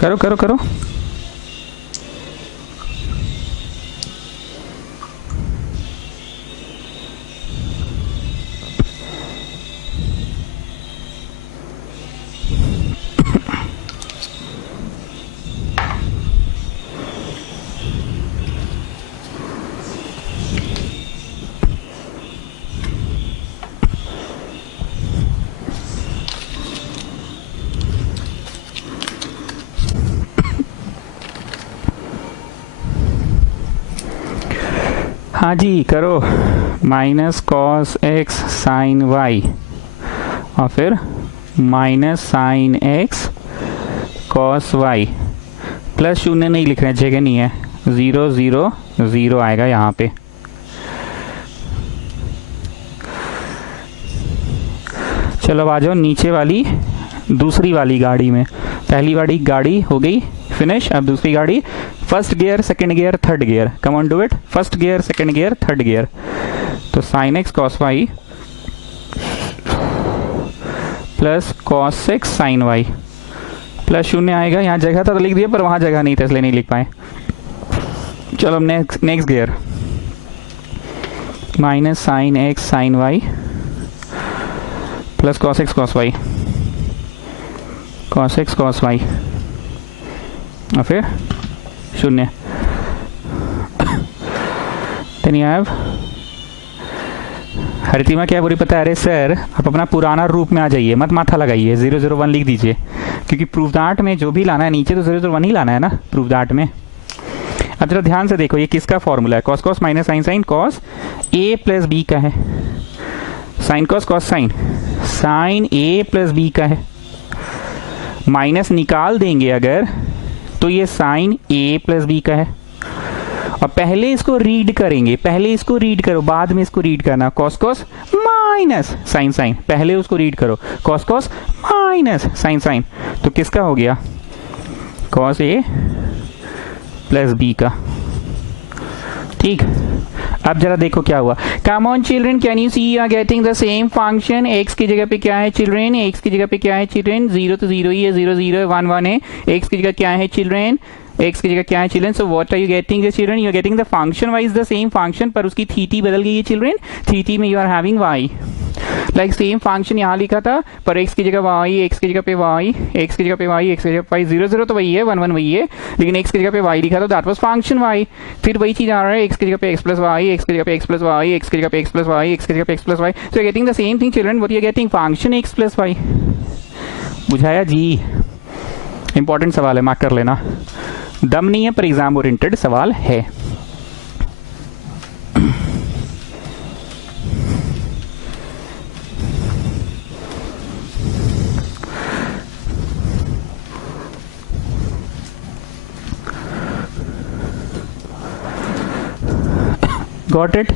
करो करो करो. हाँ जी करो. Minus cos x sine y और फिर minus sine x cos y. Plus शून्य नहीं लिख रहे, जगह नहीं है. 0 0 0 आएगा यहाँ पे. चलो अब आ जाओ नीचे वाली दूसरी वाली गाड़ी में. पहली वाली गाड़ी हो गई फिनिश. अब दूसरी गाड़ी, first gear, second gear, third gear. Come on do it. First gear, second gear, third gear. तो sine x cos y plus cos x sine y plus शून्य आएगा. यहाँ जगह था तो लिख दिया पर वहाँ जगह नहीं था इसलिए नहीं लिख पाए. चलो अब next gear. Minus sine x sine y plus cos x cos y, cos x cos y और फिर शून्य. देन यू हैव हरितिमा क्या बुरी पता है. अरे सर आप अपना पुराना रूप में आ जाइए, मत माथा लगाइए. 001 लिख दीजिए क्योंकि प्रूफ दैट में जो भी लाना है नीचे तो 001 ही लाना है ना प्रूफ दैट में. अब जरा ध्यान से देखो ये किसका फॉर्मूला है. Cos cos minus sine sine cos A plus B का है. Sine cos cos sine sine A plus B का है. माइनस निकाल देंगे अगर तो ये साइन ए प्लस बी का है. और पहले इसको रीड करेंगे, पहले इसको रीड करो बाद में इसको रीड करना. Cos cos minus sine sine, पहले उसको रीड करो. Cos cos minus sine sine तो किसका हो गया, कॉस ए प्लस बी का. ठीक. अब जरा देखो क्या हुआ। Come on children, can you see you are getting the same function. X की जगह पे क्या है चिल्ड्रन, एक्स की जगह पे क्या है चिल्ड्रन, 0 तो 0 ही है, 0 0 है, 1 1 है। एक्स की जगह क्या है चिल्ड्रन, एक्स की जगह क्या है children. So what are you getting the children, you are getting the function wise the same function, पर उसकी थीटी बदल गई है चिल्ड्रन। थीटी में you are having y, like same function यहाँ लिखा था पर एक्स की जगह वाई, एक्स की जगह पे वाई, एक्स की जगह पे वाई, एक्स की जगह पे वाई, 0 0 तो वही है, 1 1 वही है, लेकिन एक्स की जगह पे वाई लिखा था, दैट वाज फंक्शन वाई। फिर वही चीज आ रहा है, एक्स की जगह पे एक्स प्लस वाई, एक्स की जगह पे एक्स प्लस वाई, एक्स की जगह पे एक्स प्लस वाई, एक्स की जगह पे x plus y. So getting the same thing children, what you are getting, function x plus y. बुझाया जी? इंपॉर्टेंट सवाल है, मार्क कर लेना। दम नहीं है पर एग्जाम ओरिएंटेड सवाल है। Got it?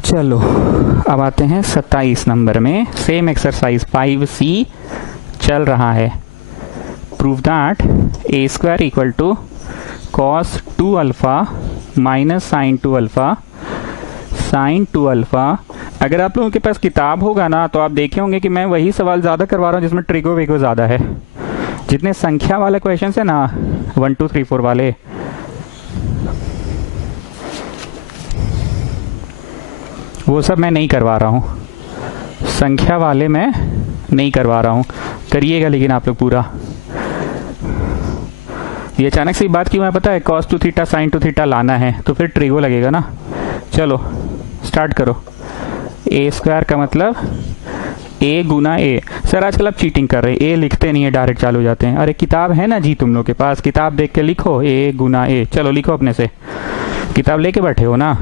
चलो अब आते हैं 27 नंबर में। सेम एक्सरसाइज 5C चल रहा है। Prove that a square equal to cos 2 alpha minus sine 2 alpha sine 2 alpha. अगर आप लोगों के पास किताब होगा ना तो आप देखे होंगे कि मैं वही सवाल ज़्यादा करवा रहा हूँ जिसमें ट्रिगो वेगो ज़्यादा है। जितने संख्या वाले क्वेश्चन है ना 1 2 3 4 वाले, वो सब मैं नहीं करवा रहा हूँ। संख्या वाले मैं नहीं करवा रहा हूँ, करिएगा लेकिन आप लोग पूरा। ये अचानक से बात क्यों है पता है, cos 2 थीटा sin 2 थीटा लाना है तो फिर ट्रिगो लगेगा ना। चलो स्टार्ट करो। ए स्क्वायर का मतलब ए गुना ए। सर आजकल आप चीटिंग कर रहे हैं, ए लिखते नहीं है, डायरेक्ट चालू हो जाते हैं। अरे किताब है ना जी तुम लोग के पास, किताब देख के लिखो ए गुना ए। चलो लिखो अपने से, किताब लेके बैठे हो ना।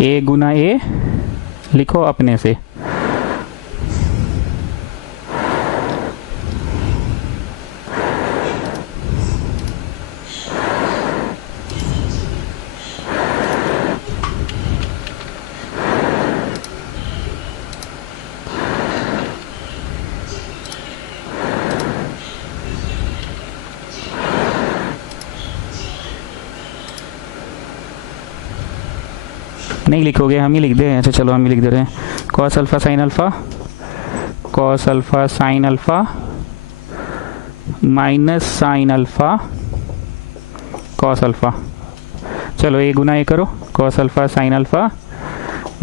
ए गुना ए लिखो अपने से। नहीं लिखोगे, हम ही लिख दे। अच्छा चलो हम ही लिख दे रहे हैं। Cos alpha sine alpha, cos alpha sine alpha minus sine alpha cos alpha. चलो ए गुना ए करो, cos alpha sine alpha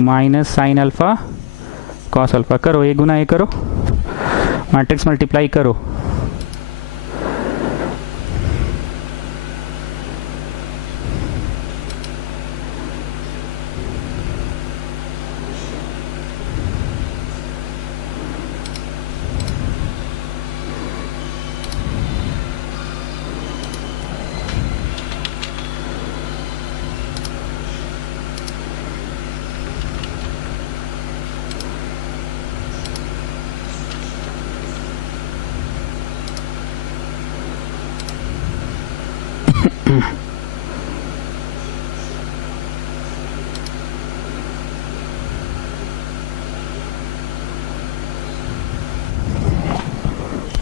minus sine alpha cos alpha. करो ए गुना ए करो, मैट्रिक्स मल्टीप्लाई करो।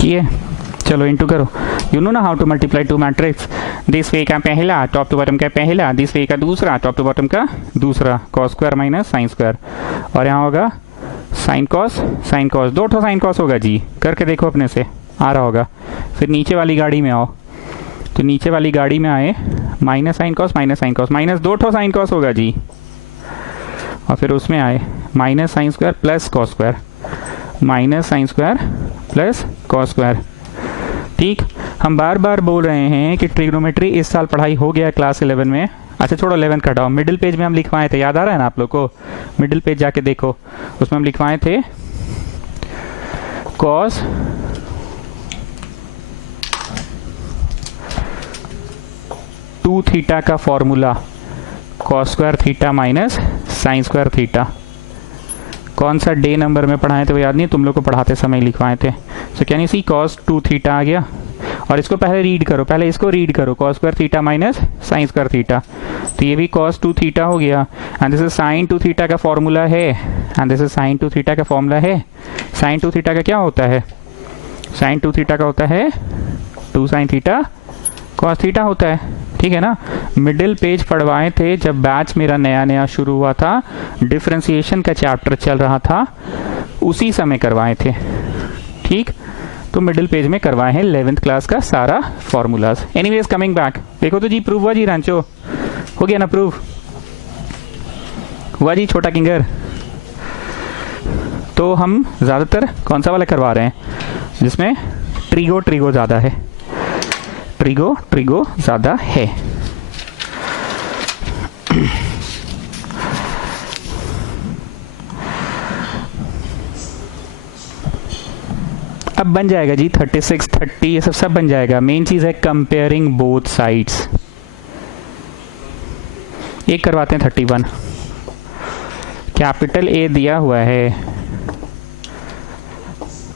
किए? चलो इनटू करो। यू नो ना how to multiply two matrix. This way का पहला टॉप टू बॉटम का पहला, दिस वे का दूसरा टॉप टू बॉटम का दूसरा, cos square minus sine square, और यहाँ होगा साइन कॉस, दो ठो साइन कॉस होगा जी। करके देखो अपने से, आ रहा होगा। फिर नीचे वाली गाड़ी में आओ, तो नीचे वाली गाड़ी में आए माइनस साइन कॉस माइनस दो ठो साइन कॉस होगा जी, और फिर उसमें आए minus sine square plus cos square, minus sine square plus cos square. ठीक, हम बार बार बोल रहे हैं कि ट्रिग्नोमेट्री इस साल पढ़ाई हो गया क्लास 11 में। अच्छा छोड़ो 11 का हटाओ, मिडिल पेज में हम लिखवाए थे, याद आ रहा है ना आप लोग को? मिडिल पेज जाके देखो, उसमें हम लिखवाए थे कॉस टू थीटा का formula cos square theta minus sine square theta. कौन सा डे नंबर में पढ़ाए थे वो याद नहीं, तुम लोग को पढ़ाते समय लिखवाए थे। So can you see cos 2 theta आ गया, और इसको पहले रीड करो, पहले इसको रीड करो, cos square theta minus sine square theta, तो ये भी कॉस 2 थीटा हो गया। And this is sine 2 theta का फॉर्मूला है, and this is sine 2 theta का फॉर्मूला है। साइन 2 थीटा का क्या होता है? साइन 2 थीटा का होता है 2 साइन थीटा कॉस थीटा होता है। ठीक है ना। मिडिल पेज पढ़वाए थे जब बैच मेरा नया नया शुरू हुआ था, डिफरेंशिएशन का चैप्टर चल रहा था, उसी समय करवाए थे। ठीक, तो मिडिल पेज में करवाए हैं 11th क्लास का सारा फॉर्मूलाज। एनीवेज कमिंग बैक, देखो तो जी प्रूव हुआ जी रांचो, हो गया ना प्रूव हुआ जी छोटा किंगर। तो हम ज़्यादातर कौन सा वाला करवा रहे हैं जिसमें ट्रिगो ट्रिगो ज़्यादा है, ट्रिगो ट्रिगो ज़्यादा है। अब बन जाएगा जी 36, 30 ये सब बन जाएगा। मेन चीज़ है कंपेयरिंग बोथ साइड्स। एक करवाते हैं 31, कैपिटल ए दिया हुआ है,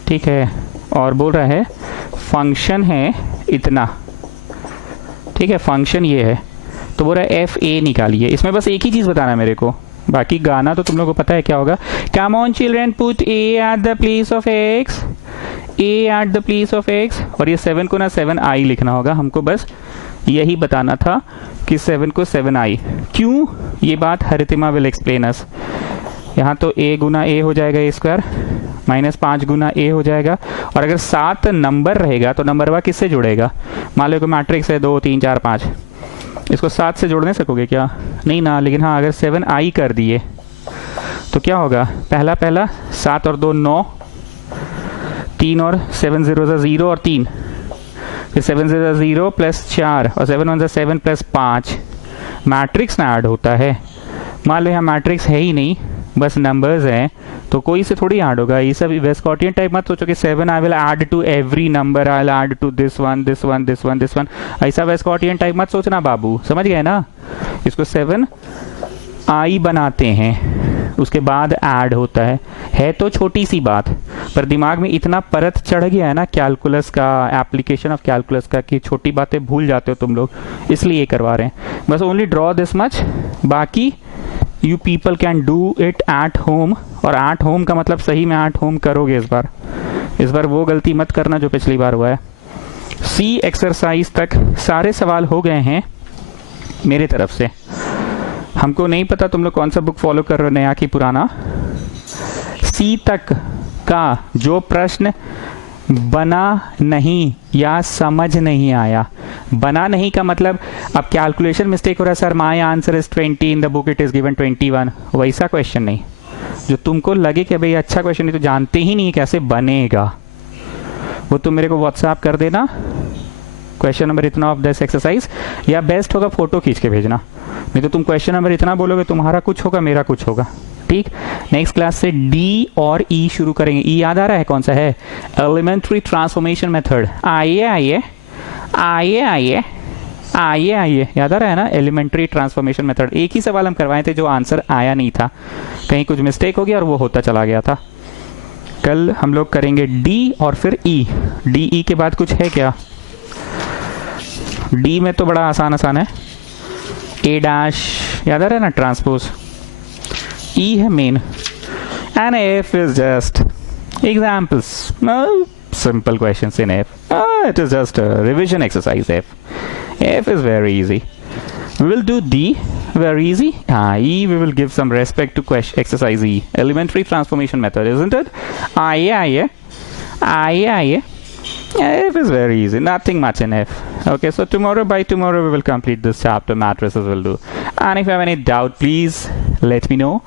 ठीक है, और बोल रहा है फंक्शन है इतना, ठीक है, फंक्शन ये है, तो बोल रहा है एफ ए निकालिए। इसमें बस एक ही चीज़ बताना है मेरे को, बाकी गाना तो तुम लोगों को पता है क्या होगा। कम on children put A at the place of x, A at the place of x, और ये 7 को ना 7i लिखना होगा। हमको बस यही बताना था कि 7 को 7i क्यों, ये बात हरितिमा विल एक्सप्लेन अस। यहाँ तो a गुना a हो जाएगा a स्क्वायर, -5 गुना a हो जाएगा, और अगर 7 नंबर रहेगा तो नंबर वा किससे जुड़ेगा। मान लो कि मैट्रिक्स है 2 3 4 5, इसको 7 से जोड़ नहीं सकोगे क्या, नहीं ना। लेकिन हाँ अगर 7i कर दिए तो क्या होगा, पहला 7 और 2 9, 3 और 7 0 0 और 3, फिर 7 0 0 प्लस 4 और 7 1 7 प्लस 5, मैट्रिक्स ना ऐड होता है। मान लो यहाँ मैट्रिक्स है ही नहीं, बस नंबर्स हैं, तो कोई से थोड़ी ऐड होगा। ये सब वेस्कॉटियन टाइप मत सोचो कि 7 I will add to every number, I will add to this one this one this one this one, ऐसा वेस्कॉटियन टाइप मत सोचना बाबू, समझ गए ना। इसको 7i बनाते हैं, उसके बाद ऐड होता है तो छोटी सी बात, पर दिमाग में इतना परत चढ़ गया है ना कैलकुलस का, एप्लीकेशन ऑफ कैलकुलस का, कि छोटी बातें भूल जाते हो तुम लोग, इसलिए करवा रहे हैं। बस ओनली ड्रॉ दिस मच, बाकी you people can do it at home. और एट होम का मतलब सही में एट होम करोगे इस बार वो गलती मत करना जो पिछली बार हुआ है। सी एक्सरसाइज तक सारे सवाल हो गए हैं मेरे तरफ से। हमको नहीं पता तुम लोग कौन सा बुक फॉलो कर रहे हो, नया कि पुराना। सी तक का जो प्रश्न बना नहीं या समझ नहीं आया, बना नहीं का मतलब अब कैलकुलेशन मिस्टेक हो रहा है, sir my answer is 20 in the book it is given 21, वैसा क्वेश्चन नहीं। जो तुमको लगे कि भाई अच्छा क्वेश्चन नहीं, तो जानते ही नहीं कैसे बनेगा, वो तुम मेरे को व्हाट्सएप कर देना, क्वेश्चन नंबर इतना ऑफ दिस एक्सरसाइज, या बेस्ट होगा फोटो खींच के भेजना, नहीं तो तुम क्वेश्चन नंबर इतना बोलोगे, तुम्हारा कुछ होगा मेरा कुछ होगा। ठीक, नेक्स्ट क्लास से डी और ई शुरू करेंगे। ई याद आ रहा है कौन सा है, एलिमेंट्री ट्रांसफॉर्मेशन मेथड। आइए आइए आइए आइए आइए आइए, याद आ रहा है ना, एलिमेंट्री ट्रांसफॉर्मेशन मेथड। एक ही सवाल हम करवाए थे जो आंसर आया नहीं था, कहीं कुछ मिस्टेक हो गया और वो होता चला गया था। कल हम लोग करेंगे डी और फिर ई। डी ई के बाद कुछ है क्या, डी में तो बड़ा आसान है, ए डैश याद आ रहा है ना, ट्रांसपोज। ई है main, and F is just examples, simple questions in F. It is just a revision exercise. F is very easy. We will do D, very easy. E, we will give some respect to question exercise E, elementary transformation method, isn't it? F is very easy, nothing much in F. Okay, so by tomorrow we will complete this chapter, matrices will do. And if you have any doubt, please let me know.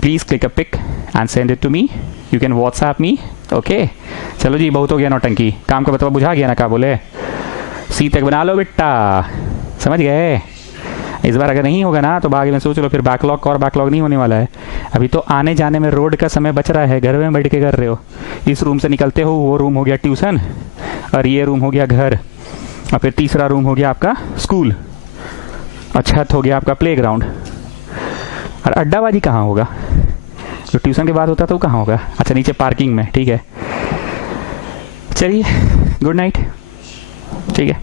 Please click a pic and send it to me. You can WhatsApp me. Okay चलो जी, बहुत हो गया नौटंकी, काम का बतवा बुझा गया ना, क्या बोले, सी तक बना लो बेटा, समझ गए। इस बार अगर नहीं होगा ना तो बाद में सोच लो, फिर बैकलॉग और बैकलॉग नहीं होने वाला है। अभी तो आने जाने में रोड का समय बच रहा है, घर में बैठ के कर रहे हो। इस रूम से निकलते हो, वो रूम हो गया ट्यूशन, और ये रूम हो गया घर, और फिर तीसरा रूम हो गया आपका स्कूल, और छत हो गया आपका प्ले ग्राउंड। और अड्डाबाजी कहाँ होगा, जो ट्यूशन के बाद होता था वो कहाँ होगा, अच्छा नीचे पार्किंग में। ठीक है, चलिए गुड नाइट, ठीक है।